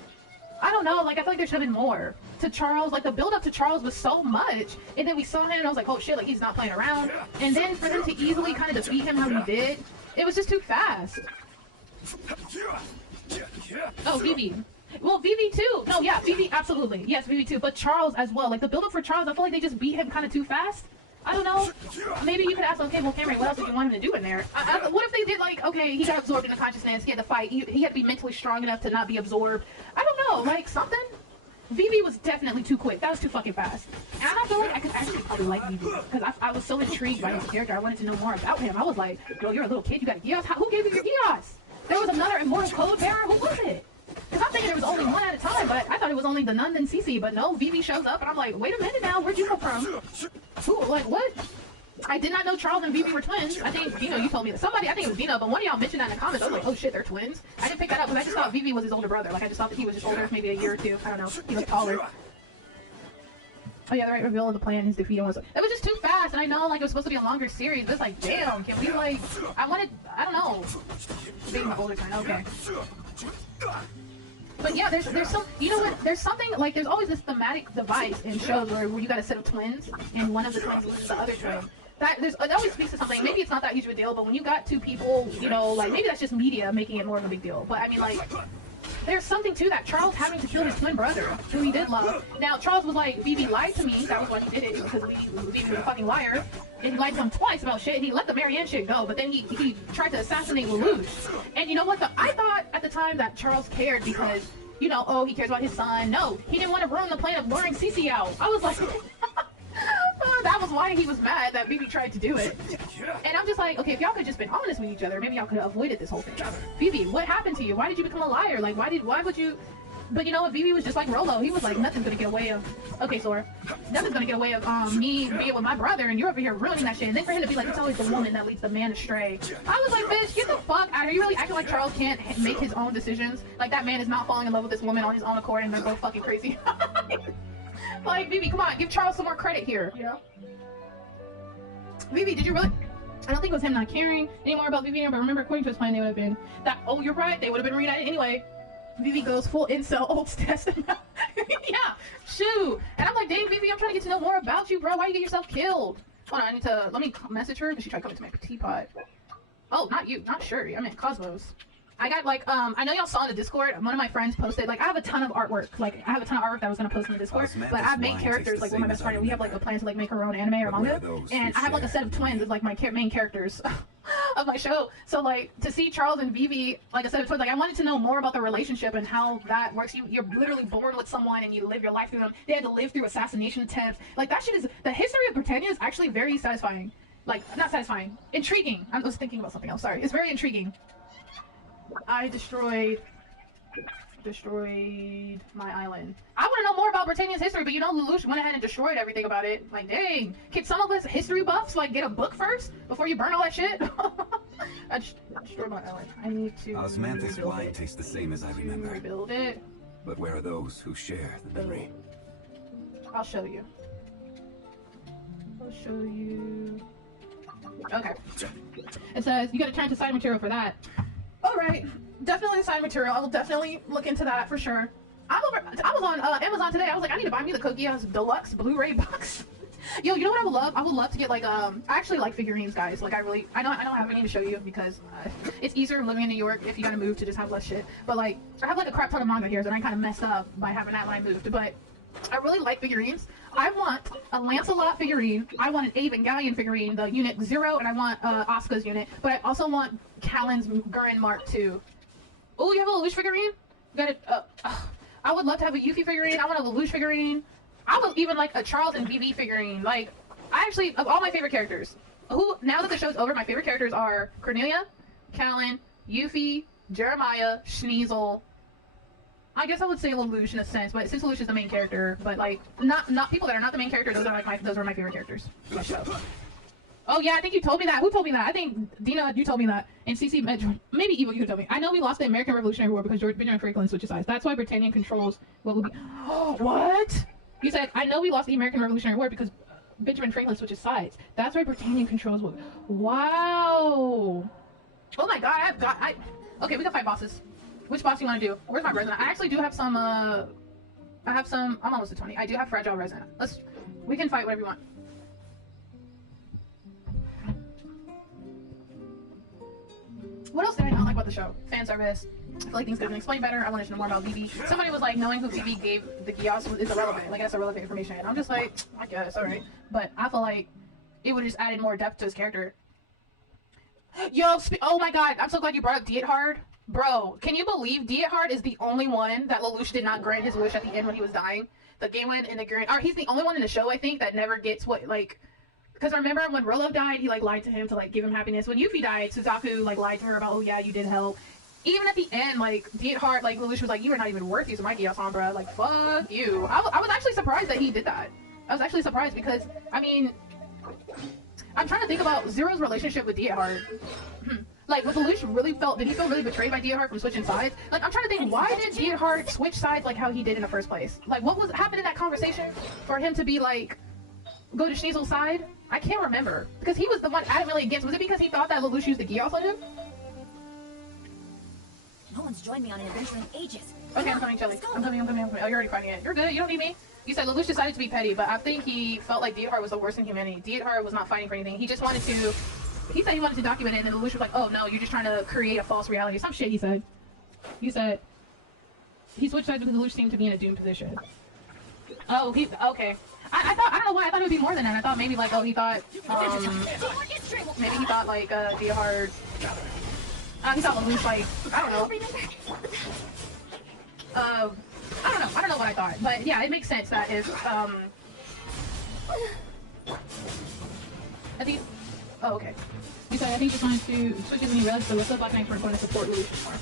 I don't know, like, I feel like there should have been more to Charles. Like, the build-up to Charles was so much, and then we saw him, and I was like, oh shit, like, he's not playing around. And then for them to easily kind of defeat him how he did, it was just too fast. Oh, Vivi. Well, Vivi too. No, yeah, Vivi, absolutely. Yes, Vivi too, but Charles as well. Like, the build-up for Charles, I feel like they just beat him kind of too fast. I don't know. Maybe you could ask, okay, well, Cameron, what else did you want him to do in there? What if they did, like, okay, he got absorbed into consciousness, he had to fight, he had to be mentally strong enough to not be absorbed. I don't know, like, something? Vivi was definitely too quick. That was too fucking fast. And I feel like I could actually probably like Vivi, because I was so intrigued by his character. I wanted to know more about him. I was like, girl, you're a little kid, you got a Geass? Who gave you your Geass? There was another immortal code bearer? Who was it? Because I'm thinking there was only one at a time, but I thought it was only the Nun and Cece, but no, Vivi shows up, and I'm like, wait a minute now, where'd you come from? Who, like, what? I did not know Charles and Vivi were twins. I think, Dino, you told me that. Somebody, I think it was Dino, but one of y'all mentioned that in the comments. I was like, oh shit, they're twins. I didn't pick that up because I just thought Vivi was his older brother. Like, I just thought that he was just older, maybe a year or two. I don't know. He was taller. Oh yeah, the right reveal of the plan, his defeat was... It was just too fast, and I know, like, it was supposed to be a longer series, but it's like, damn, can we, like... I don't know. Being the older kind, okay. But yeah, there's some, you know what, there's something, like, there's always this thematic device in shows where you got a set of twins, and one of the twins loses the other twin. It always speaks to something. Maybe it's not that huge of a deal, but when you got two people, you know, like, maybe that's just media making it more of a big deal. But I mean, like, there's something to that. Charles having to kill his twin brother, who he did love. Now, Charles was like, Vivi lied to me. That was why he did it, because Vivi was a fucking liar. And he lied to him twice about shit. He let the Marianne shit go, but then he tried to assassinate Lelouch. And you know what? I thought at the time that Charles cared because, you know, oh, he cares about his son. No, he didn't want to ruin the plan of luring Cece out. I was like... that was why he was mad that Vivi tried to do it. And I'm just like, okay, if y'all could just been honest with each other, maybe y'all could have avoided this whole thing. Vivi, what happened to you? Why did you become a liar? Like, why would you... But you know what, Vivi was just like Rolo. He was like, nothing's gonna get away of... Okay, Sora. Nothing's gonna get away of me being with my brother, and you're over here ruining that shit. And then for him to be like, it's always the woman that leads the man astray. I was like, bitch, get the fuck out of here. You really acting like Charles can't make his own decisions? Like, that man is not falling in love with this woman on his own accord, and they're both fucking crazy. Like, Vivi, come on, give Charles some more credit here, you know? Vivi, did you really... I don't think it was him not caring anymore about Vivi, but remember, according to his plan, they would have been... Oh, you're right, they would have been reunited anyway. Vivi goes full incel Old Testament. Yeah, shoot. And I'm like, dang, Vivi, I'm trying to get to know more about you, bro. Why you get yourself killed? Hold on, let me message her, because she tried coming to my teapot. Oh, not you, not Shuri, I meant Cosmos. I got, like, I know y'all saw in the Discord, one of my friends posted, like, I have a ton of artwork, like, I have a ton of artwork that I was gonna post in the Discord, but I've made characters, like, with my best friend, and we have, like, a plan to, like, make her own anime or manga, and I have, like, a set of twins as, like, my main characters. of my show. So like to see Charles and V.V, like I said before, like I wanted to know more about the relationship and how that works. You're literally born with someone and you live your life through them. They had to live through assassination attempts. Like that shit is, the history of Britannia is actually very satisfying. Like not satisfying, intriguing. I was thinking about something else. Sorry, it's very intriguing. I destroyed my island. I want to know more about Britannia's history, but you know Lelouch went ahead and destroyed everything about it. Like, dang. Can some of us history buffs, like, get a book first before you burn all that shit? I destroyed my island. I need to Osmanthus wine tastes the same as I remember. Rebuild it. But where are those who share the memory? I'll show you. I'll show you. Okay. It says, you gotta turn to side material for that. Alright. Definitely side material. I will definitely look into that for sure. I was on Amazon today. I was like, I need to buy me the Code Geass Deluxe Blu-ray box. Yo, you know what I would love? I would love to get like I actually like figurines, guys. Like I don't have any to show you because it's easier living in New York if you gotta move to just have less shit. But like I have like a crap ton of manga here, and I kind of messed up by having that when I moved. But I really like figurines. I want a Lancelot figurine. I want an Evangelion figurine, the Unit 0, and I want Asuka's unit. But I also want Callan's Gurren Mark II. Oh, you have a Lelouch figurine? You got it. I would love to have a Euphy figurine. I want a Lelouch figurine. I would even like a Charles and V.V figurine. Like, I actually, of all my favorite characters, now that the show's over, my favorite characters are Cornelia, Callan, Euphy, Jeremiah, Schnizel. I guess I would say Lelouch in a sense, but since Lelouch is the main character, but like, not people that are not the main character, those are my favorite characters in the show. Oh yeah, I think you told me that. Who told me that? I think Dina, you told me that. And CC, maybe Evo, you told me. I know we lost the American Revolutionary War because George Benjamin Franklin switched sides. That's why Britannia controls what will be. Oh, what? You said I know we lost the American Revolutionary War because Benjamin Franklin switches sides. That's why Britannia controls what. Wow. Oh my God, okay, we got 5 bosses. Which boss do you want to do? Where's my resin? I actually do have some. I have some. I'm almost at 20. I do have fragile resin. We can fight whatever you want. What else did I not like about the show? Fan service. I feel like things could have been explained better. I wanted to know more about V.V. Somebody was like, knowing who V.V gave the Geass is irrelevant. Like, that's irrelevant information. And I'm just like, I guess, alright. But I feel like it would have just added more depth to his character. Yo, oh my God, I'm so glad you brought up Diethard. Bro, can you believe Diethard is the only one that Lelouch did not grant his wish at the end when he was dying? The Galen and the Gurren. Or he's the only one in the show, I think, that never gets what, like... Because remember when Roloff died, he like lied to him to like give him happiness. When Euphy died, Suzaku like lied to her about, oh yeah, you did help. Even at the end, like Diethard, like Lelouch was like, you are not even worth using my Geass on, bro. Like fuck you. I was actually surprised that he did that. I was actually surprised because I mean, I'm trying to think about Zero's relationship with Diethard. Like was Lelouch really did he feel really betrayed by Diethard from switching sides? Like I'm trying to think, why did Diethard switch sides like how he did in the first place? Like what was happened in that conversation for him to be like go to Schnizel's side? I can't remember. Because he was the one adamantly against. Was it because he thought that Lelouch used the Geass on him? No one's joined me on an adventure in ages. Okay, I'm coming, Shelly. I'm coming. Oh, you're already finding it. You're good. You don't need me. You said Lelouch decided to be petty, but I think he felt like Diethard was the worst in humanity. Diethard was not fighting for anything. He just wanted to... He said he wanted to document it, and then Lelouch was like, oh, no, you're just trying to create a false reality. Some shit he said. You said... He switched sides because Lelouch seemed to be in a doomed position. Oh, okay. I don't know why, I thought it would be more than that. I thought maybe like, oh, he thought, maybe he thought like, Diethard, he thought Lelouch like, I don't know. I don't know what I thought, but yeah, it makes sense that if, I think, oh, okay. He said, I think he's trying to switch his new relics, so the rest of the Black Knights were going to support Lelouch more.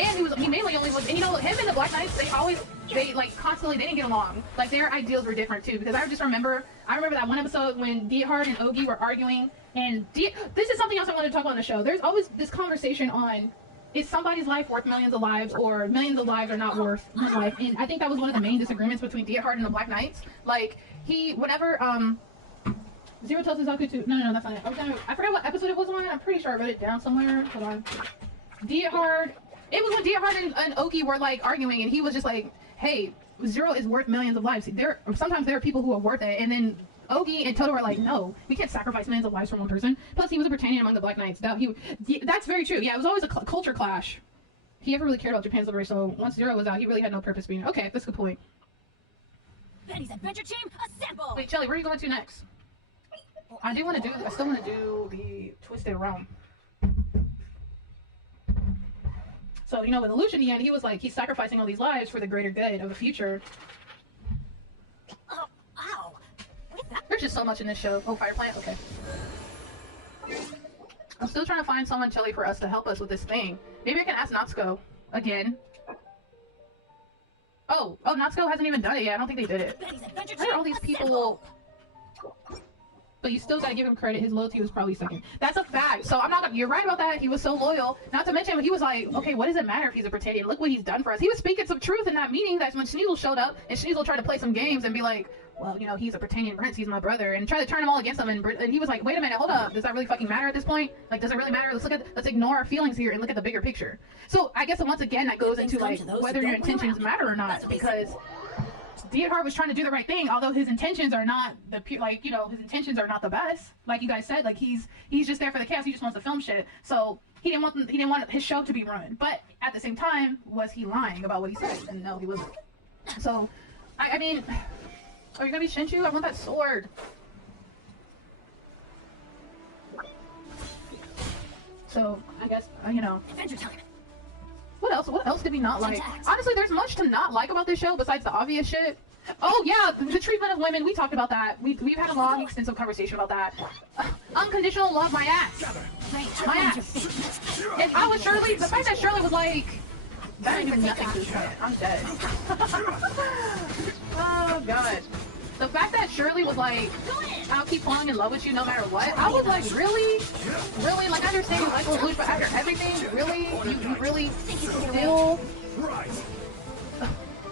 And he mainly only was, and you know, him and the Black Knights, they like constantly, they didn't get along. Like their ideals were different too, because I remember that one episode when Diethard and Ohgi were arguing, and this is something else I wanted to talk about on the show. There's always this conversation on, is somebody's life worth millions of lives, or millions of lives are not worth his life? And I think that was one of the main disagreements between Diethard and the Black Knights. Like, whenever, Zero tells Suzaku to, no, that's not it. I forgot what episode it was on. I'm pretty sure I wrote it down somewhere. Hold on. Diethard, it was when Diethard and Ohgi were like arguing, and he was just like, hey, Zero is worth millions of lives. Sometimes there are people who are worth it, and then Ohgi and Toto are like, no, we can't sacrifice millions of lives for one person. Plus, he was a Britannian among the Black Knights. That's very true. Yeah, it was always a culture clash. He never really cared about Japan's liberation, so once Zero was out, he really had no purpose being. Okay, that's a good point. Benny's adventure team, assemble! Wait, Shelly, where are you going to next? I still want to do the Twisted Realm. So, you know, with Lelouch in the end, he was like, he's sacrificing all these lives for the greater good of the future. Oh, ow. What is that? There's just so much in this show. Oh, fire plant? Okay. I'm still trying to find someone, Chelly, for us to help us with this thing. Maybe I can ask Natsuko again. Oh, Natsuko hasn't even done it yet. I don't think they did it. Betty's adventure Why are all these people... But you still gotta give him credit. His loyalty was probably second. That's a fact. So I'm not gonna... You're right about that. He was so loyal. Not to mention, he was like, okay, what does it matter if he's a Britannian? Look what he's done for us. He was speaking some truth in that meeting. That's when Schnizel showed up, and Schnizel tried to play some games and be like, well, you know, he's a Britannian prince, he's my brother, and try to turn them all against him. And he was like, wait a minute, hold up. Does that really fucking matter at this point? Like, does it really matter? Let's ignore our feelings here and look at the bigger picture. So I guess once again, that goes into like whether your intentions matter or not, because Diethard was trying to do the right thing, although his intentions are not the like, you know, his intentions are not the best. Like you guys said, like he's just there for the chaos. He just wants to film shit. So he didn't want his show to be ruined. But at the same time, was he lying about what he said? And no, he wasn't. So I mean, are you gonna be Shinshu? I want that sword. So I guess you know. Adventure time. What else? What else did we not like? Honestly, there's much to not like about this show besides the obvious shit. Oh yeah, the treatment of women. We talked about that. We've had a long, extensive conversation about that. Unconditional love, my ass. My ass. If I was Shirley, the fact that Shirley was like, that ain't even nothing to this point. I'm dead. Oh god. The fact that Shirley was like, I'll keep falling in love with you no matter what. I was like, really? Really? Like, I understand you like Lelouch, but after everything, really? You really still...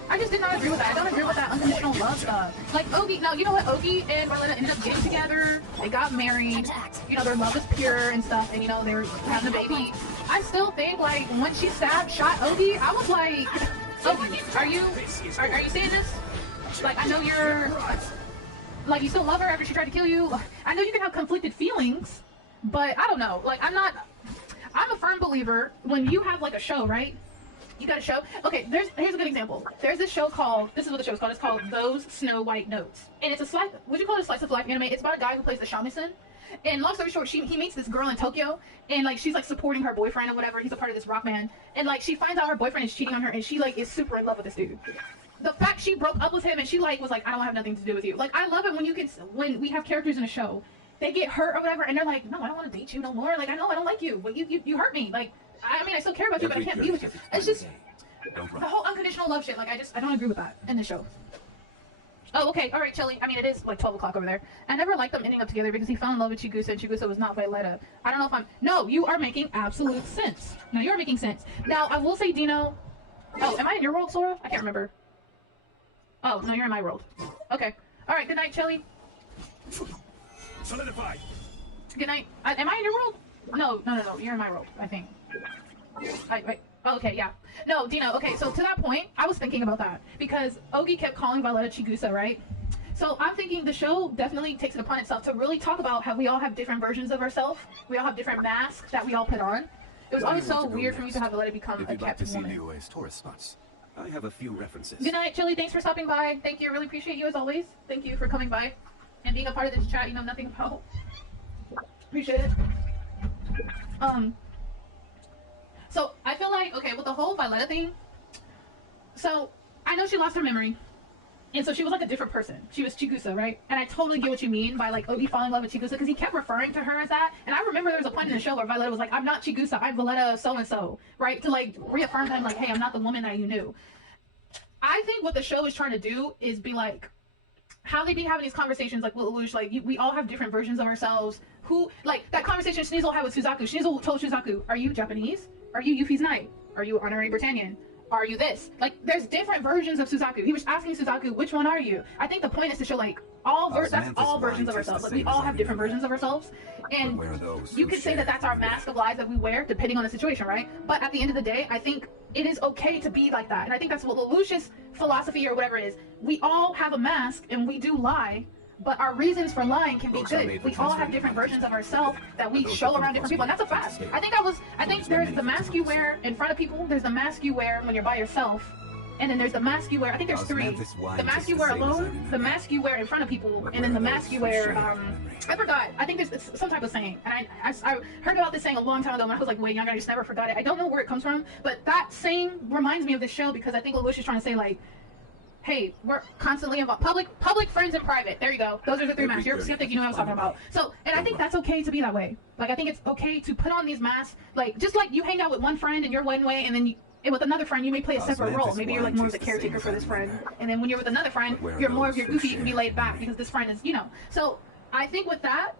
I just did not agree with that. I don't agree with that unconditional love stuff. Like, Ohgi, now, you know what? Ohgi and Marlena ended up getting together. They got married. You know, their love is pure and stuff, and, you know, they're having a baby. I still think, like, when she shot Ohgi, I was like, Ohgi, are you seeing this? Like, I know you're, like, you still love her after she tried to kill you. I know you can have conflicted feelings, but I don't know. Like, I'm a firm believer when you have, like, a show, right? You got a show? Okay, here's a good example. There's this show called, this is what the show's called. It's called Those Snow White Notes. And it's a slice, would you call it a slice of life anime? It's about a guy who plays the shamisen. And long story short, he meets this girl in Tokyo, and like she's like supporting her boyfriend or whatever. He's a part of this rock band, and like she finds out her boyfriend is cheating on her, and she like is super in love with this dude. The fact she broke up with him and she like was like, I don't have nothing to do with you. Like, I love it when we have characters in a show, they get hurt or whatever, and they're like, no, I don't want to date you no more. Like, I know I don't like you, but you hurt me. Like, I mean, I still care about you, but I can't be with you. It's just the whole unconditional love shit. Like, I don't agree with that in this show. Oh, okay, all right, Chelly. I mean, it is like 12 o'clock over there. I never liked them ending up together because he fell in love with Chigusa, and Chigusa was not Violetta. I don't know if I'm... No, you are making absolute sense. No, you are making sense. Now, I will say, Dino... Oh, am I in your world, Sora? I can't remember. Oh, no, you're in my world. Okay. All right, good night, Chelly. Solidified. Good night. Am I in your world? No. You're in my world, I think. Wait. Oh, okay, yeah. No, Dino, okay, so to that point, I was thinking about that. Because Ohgi kept calling Violetta Chigusa, right? So I'm thinking the show definitely takes it upon itself to really talk about how we all have different versions of ourselves. We all have different masks that we all put on. It was always so weird for me to have Violetta become a kept woman. Liyue's tourist spots, I have a few references. Good night, Chili. Thanks for stopping by. Thank you. I really appreciate you as always. Thank you for coming by and being a part of this chat you know nothing about. Appreciate it. So I feel like, okay, with the whole Violetta thing, so I know she lost her memory, and so she was like a different person. She was Chigusa, right? And I totally get what you mean by like, Ohgi falling in love with Chigusa, because he kept referring to her as that. And I remember there was a point in the show where Violetta was like, I'm not Chigusa, I'm Violetta so-and-so, right? To like reaffirm him like, hey, I'm not the woman that you knew. I think what the show is trying to do is be like, how they be having these conversations like with Lelouch, like we all have different versions of ourselves. Who, like that conversation Schnizel had with Suzaku. Schnizel told Suzaku, are you Japanese? Are you Euphys Knight? Are you honorary Britannian? Are you this? Like, there's different versions of Suzaku. He was asking Suzaku, which one are you? I think the point is to show, like, that's all versions of ourselves. Like, we all have different versions of ourselves. And you could say that that's our mask of lies that we wear, depending on the situation, right? But at the end of the day, I think it is okay to be like that. And I think that's what Lelouch's philosophy or whatever it is. We all have a mask, and we do lie. But our reasons for lying can be good. We all have different versions of ourselves that we show around different people, and that's a fact. I think there's the mask you wear in front of people, there's the mask you wear when you're by yourself, and then there's the mask you wear. I think there's three. The mask you wear alone, the mask you wear in front of people, and then the mask you wear. I forgot. I think there's some type of saying, and I heard about this saying a long time ago, and I was like, wait, I just never forgot it. I don't know where it comes from, but that saying reminds me of this show because I think Lelouch is trying to say like, hey, we're constantly involved. Public, friends, and private. There you go. Those are the three masks. You're skeptic, you know what I was talking about. So, and I think that's okay to be that way. Like, I think it's okay to put on these masks. Like, just like you hang out with one friend and you're one way, and then and with another friend, you may play a separate role. Maybe you're like more of the caretaker for this friend. And then when you're with another friend, you're more of your Euphy. You can be laid back because this friend is, you know. So, I think with that,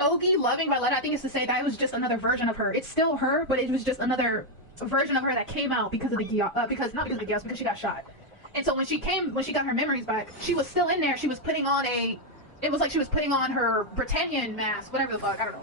Ohgi loving Violetta, I think is to say that it was just another version of her. It's still her, but it was just another version of her that came out because of the not because of the Geass, because she got shot. And so when she got her memories back, she was still in there. She was putting on it was like she was putting on her Britannian mask, whatever the fuck, I don't know.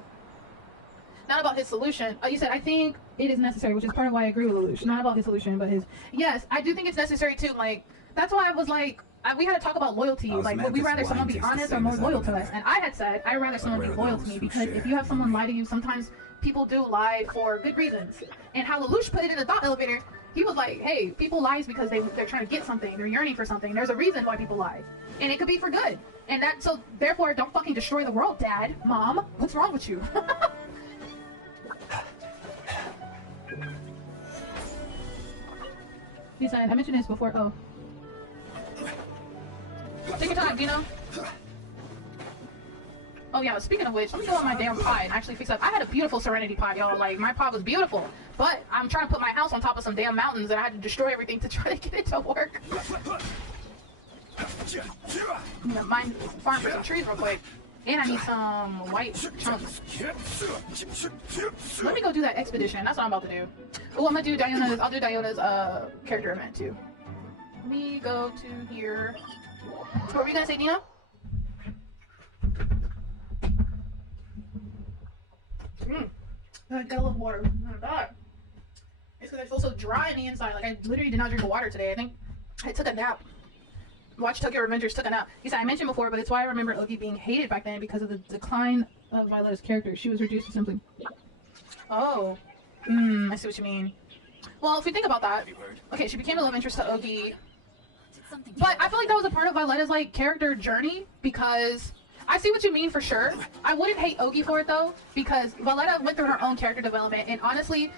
Not about his solution. You said, I think it is necessary, which is part of why I agree with Lelouch. Not about his solution, but his, yes, I do think it's necessary too. Like, that's why I was like, we had to talk about loyalty. Like, would we rather someone be honest or more loyal to us? And I had said, I'd rather someone be loyal to me because if you have someone lie to you, sometimes people do lie for good reasons. And how Lelouch put it in the thought elevator, he was like, hey, people lie because they're trying to get something. They're yearning for something. There's a reason why people lie. And it could be for good. And that, so therefore, don't fucking destroy the world, Dad, Mom. What's wrong with you? He said, I mentioned this before. Oh. Take your time, Dino. Oh yeah, speaking of which, let me go on my damn pod and actually fix up. I had a beautiful Serenity pod, y'all. Like, my pod was beautiful. But I'm trying to put my house on top of some damn mountains and I had to destroy everything to try to get it to work. I'm gonna farm for some trees real quick. And I need some white chunks. Let me go do that expedition. That's what I'm about to do. Oh, I'm gonna do Diona's, I'll do Diona's character event too. Let me go to here. What were you gonna say, Nina? I got a little water. Oh my god. It's because I feel so dry on the inside. Like, I literally did not drink water today. I think I took a nap. Watched Tokyo Revengers, took a nap. He said, I mentioned before, but it's why I remember Ohgi being hated back then because of the decline of Violetta's character. She was reduced to simply... Oh. I see what you mean. Well, if we think about that... Okay, she became a love interest to Ohgi. But I feel like that was a part of Violetta's, like, character journey because... I see what you mean for sure. I wouldn't hate Ohgi for it though, because Violetta went through her own character development, and honestly,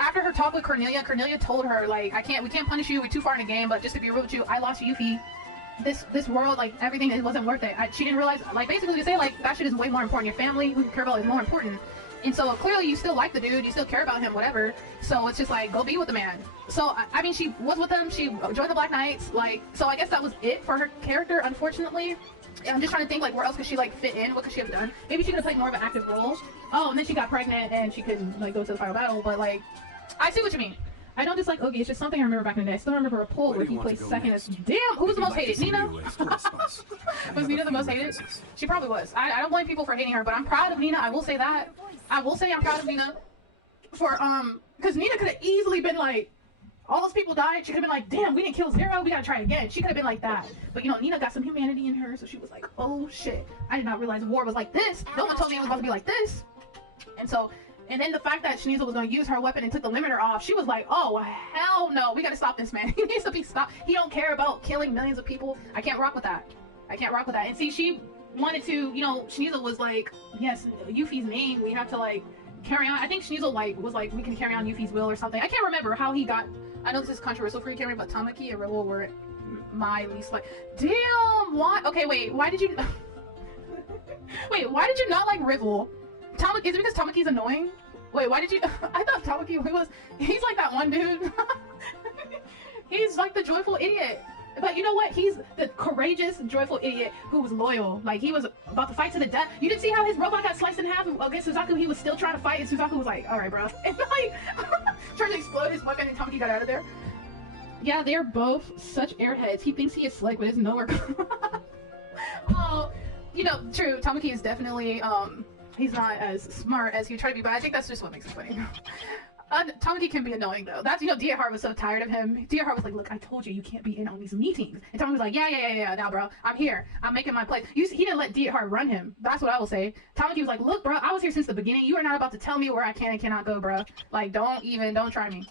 after her talk with Cornelia told her, like, we can't punish you, we're too far in the game, but just to be real with you, I lost Euphy. This world, like, everything, it wasn't worth it. She didn't realize, like, basically to say, like, that shit is way more important. Your family, who you care about, is more important. And so clearly you still like the dude, you still care about him, whatever. So it's just like, go be with the man. So I mean, she was with him, she joined the Black Knights, like, so I guess that was it for her character, unfortunately. I'm just trying to think, like, where else could she, like, fit in? What could she have done? Maybe she could have played more of an active role. Oh, and then she got pregnant and she couldn't, like, go to the final battle. But, like, I see what you mean. I don't dislike Ohgi. It's just something I remember back in the day. I still remember a poll where he placed second as... Damn! Who was the most hated? Nina? Was Nina the most hated? She probably was. I don't blame people for hating her, but I'm proud of Nina. I will say that. I will say I'm proud of Nina. For, because Nina could have easily been, like... All those people died. She could have been like, damn, we didn't kill Zero. We gotta try again. She could have been like that. But, you know, Nina got some humanity in her, so she was like, oh, shit. I did not realize war was like this. No one told me it was about to be like this. And so, and then the fact that Schnizel was going to use her weapon and took the limiter off, she was like, oh, hell no. We gotta stop this man. He needs to be stopped. He don't care about killing millions of people. I can't rock with that. I can't rock with that. And see, she wanted to, you know, Schnizel was like, yes, Euphy's name. We have to, like, carry on. I think Schnizel, like, was like, we can carry on Euphy's will or something. I can't remember how he got... I know this is controversial for you, Cameron, but Tamaki and Rival were my least like. Damn! Why? Okay, wait. Why did you? Wait, why did you not like Rival? Tamaki? Is it because Tamaki's annoying? Wait, why did you? I thought Tamaki was. He's like that one dude. He's like the joyful idiot. But you know what? He's the courageous, joyful idiot who was loyal. Like, he was about to fight to the death. You didn't see how his robot got sliced in half against Suzaku? He was still trying to fight, and Suzaku was like, alright, bro. And like, trying to explode his weapon, and Tamaki got out of there. Yeah, they're both such airheads. He thinks he is slick, but it's nowhere. Oh, you know, true. Tamaki is definitely, he's not as smart as he tried to be, but I think that's just what makes it funny. Tamaki can be annoying though. That's, you know, Diahar was so tired of him. Diahar was like, look, I told you you can't be in on these meetings. And Tamaki was like, yeah, now bro, I'm here. I'm making my place. He didn't let Diahar run him. That's what I will say. Tamaki was like, look bro, I was here since the beginning. You are not about to tell me where I can and cannot go, bro. Like, don't try me.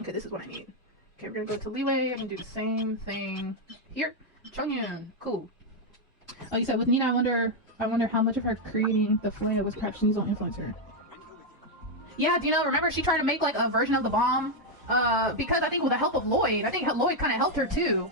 Okay, this is what I need. Okay, we're gonna go to Leeway. I'm gonna do the same thing here. Chongyun, cool. Oh, you said with Nina, I wonder how much of her creating the flame was perhaps Schnizel influenced her. Yeah, do you know, remember she tried to make like a version of the bomb? Because I think with the help of Lloyd, I think Lloyd kind of helped her too.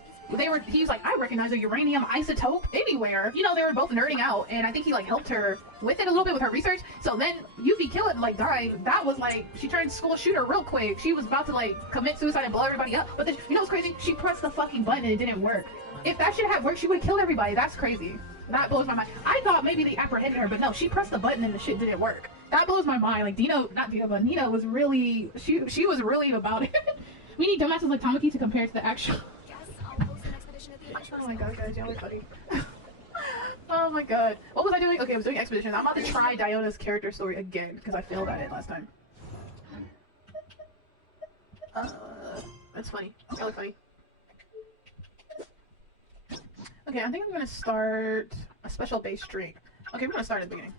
He's like, I recognize a uranium isotope anywhere. You know, they were both nerding out, and I think he like helped her with it a little bit with her research. So then Euphy killed and like died. That was like, she turned school shooter real quick. She was about to like commit suicide and blow everybody up. But then, you know what's crazy? She pressed the fucking button and it didn't work. If that shit had worked, she would have killed everybody. That's crazy. That blows my mind. I thought maybe they apprehended her, but no, she pressed the button and the shit didn't work. That blows my mind. Like but Nina was really, she was really about it. We need dumbasses like Tamaki to compare to the actual. Oh my god, guys, y'all are funny. Oh my god. What was I doing? Okay, I was doing expeditions. I'm about to try Diona's character story again because I failed at it last time. That's funny. Really funny. Okay, I think I'm gonna start a special base drink. Okay, we're gonna start at the beginning.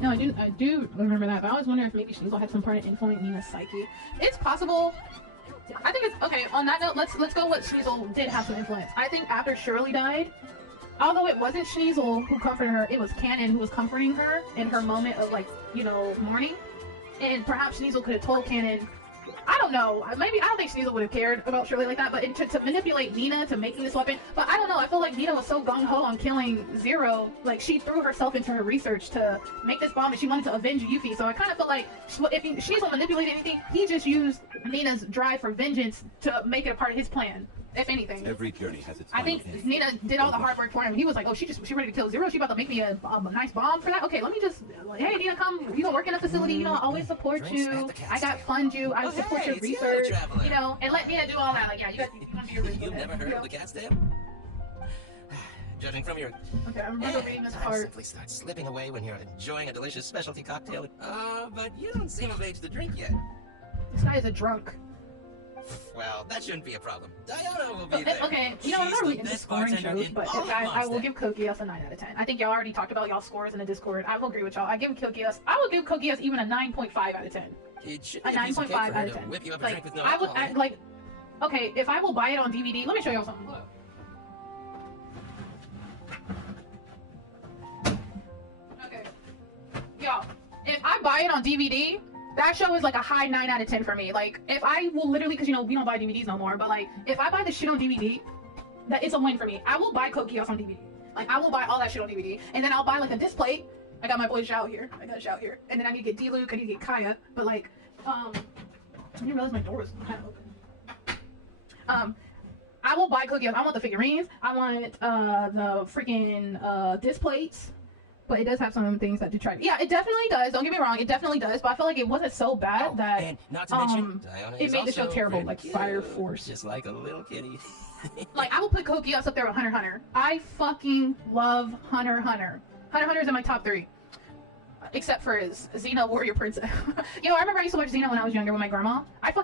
No, I do remember that, but I always wonder if maybe Schnizel had some part in influencing Nina's psyche. It's possible. I think it's okay. On that note, let's go. What Schnizel did have some influence. I think after Shirley died, although it wasn't Schnizel who comforted her, it was Kanon who was comforting her in her moment of like, you know, mourning. And perhaps Schnizel could have told Kanon. I don't know. Maybe I don't think Schnizel would have cared about Shirley like that, but to manipulate Nina to making this weapon. But I don't know. I feel like Nina was so gung ho on killing Zero, like she threw herself into her research to make this bomb, and she wanted to avenge Euphy. So I kind of felt like if Schnizel manipulated anything, he just used Nina's drive for vengeance to make it a part of his plan. If anything, every journey has its. I think Nina did all the hard work for him. He was like, "Oh, she ready to kill Zero. She about to make me a nice bomb for that. Okay, let me just like, hey, Nina, come. You gonna work in a facility? You know, I always support you. I got fund you. I support your research. You know, and let Nina do all that. Like, yeah, you gonna be your research. You've never heard of the cat's dam? Judging from your okay, I remember reading this part. Simply start slipping away when you're enjoying a delicious specialty cocktail. But you don't seem of age to drink yet. This guy is a drunk. Well, that shouldn't be a problem. Diana will be there. Okay, you know, I'm not really into scoring shows, but I will give Code Geass a 9 out of 10. I think y'all already talked about y'all scores in the Discord. I will agree with y'all. I will give Code Geass even a 9.5 out of 10. It should a 9.5 out of 10. Whip you up a like, drink with no I would alcohol, like, okay, if I will buy it on DVD, let me show y'all something. Look. Okay, y'all, if I buy it on DVD, that show is like a high 9 out of 10 for me. Like, if I will literally, because you know, we don't buy DVDs no more, but like, if I buy the shit on DVD, that it's a win for me. I will buy Code Geass on DVD. Like, I will buy all that shit on DVD. And then I'll buy like a disc plate. I got my boy Zhao here. I got Zhao here. And then I need to get D-Luke, I need to get Kaya. But like, I didn't realize my door was kind of open. I will buy Code Geass. I want the figurines. I want the freaking disc plates. But it does have some things that detract. Yeah, it definitely does. Don't get me wrong, it definitely does. But I feel like it wasn't so bad that and not to mention, it made the show terrible, like cute, Fire Force. Just like a little kitty. Like, I will put Code Geass up there with Hunter x Hunter. I fucking love Hunter x Hunter. Hunter x Hunter is in my top 3. Except for his Xena Warrior Princess. Yo, I remember I used to watch Xena when I was younger with my grandma. I fucking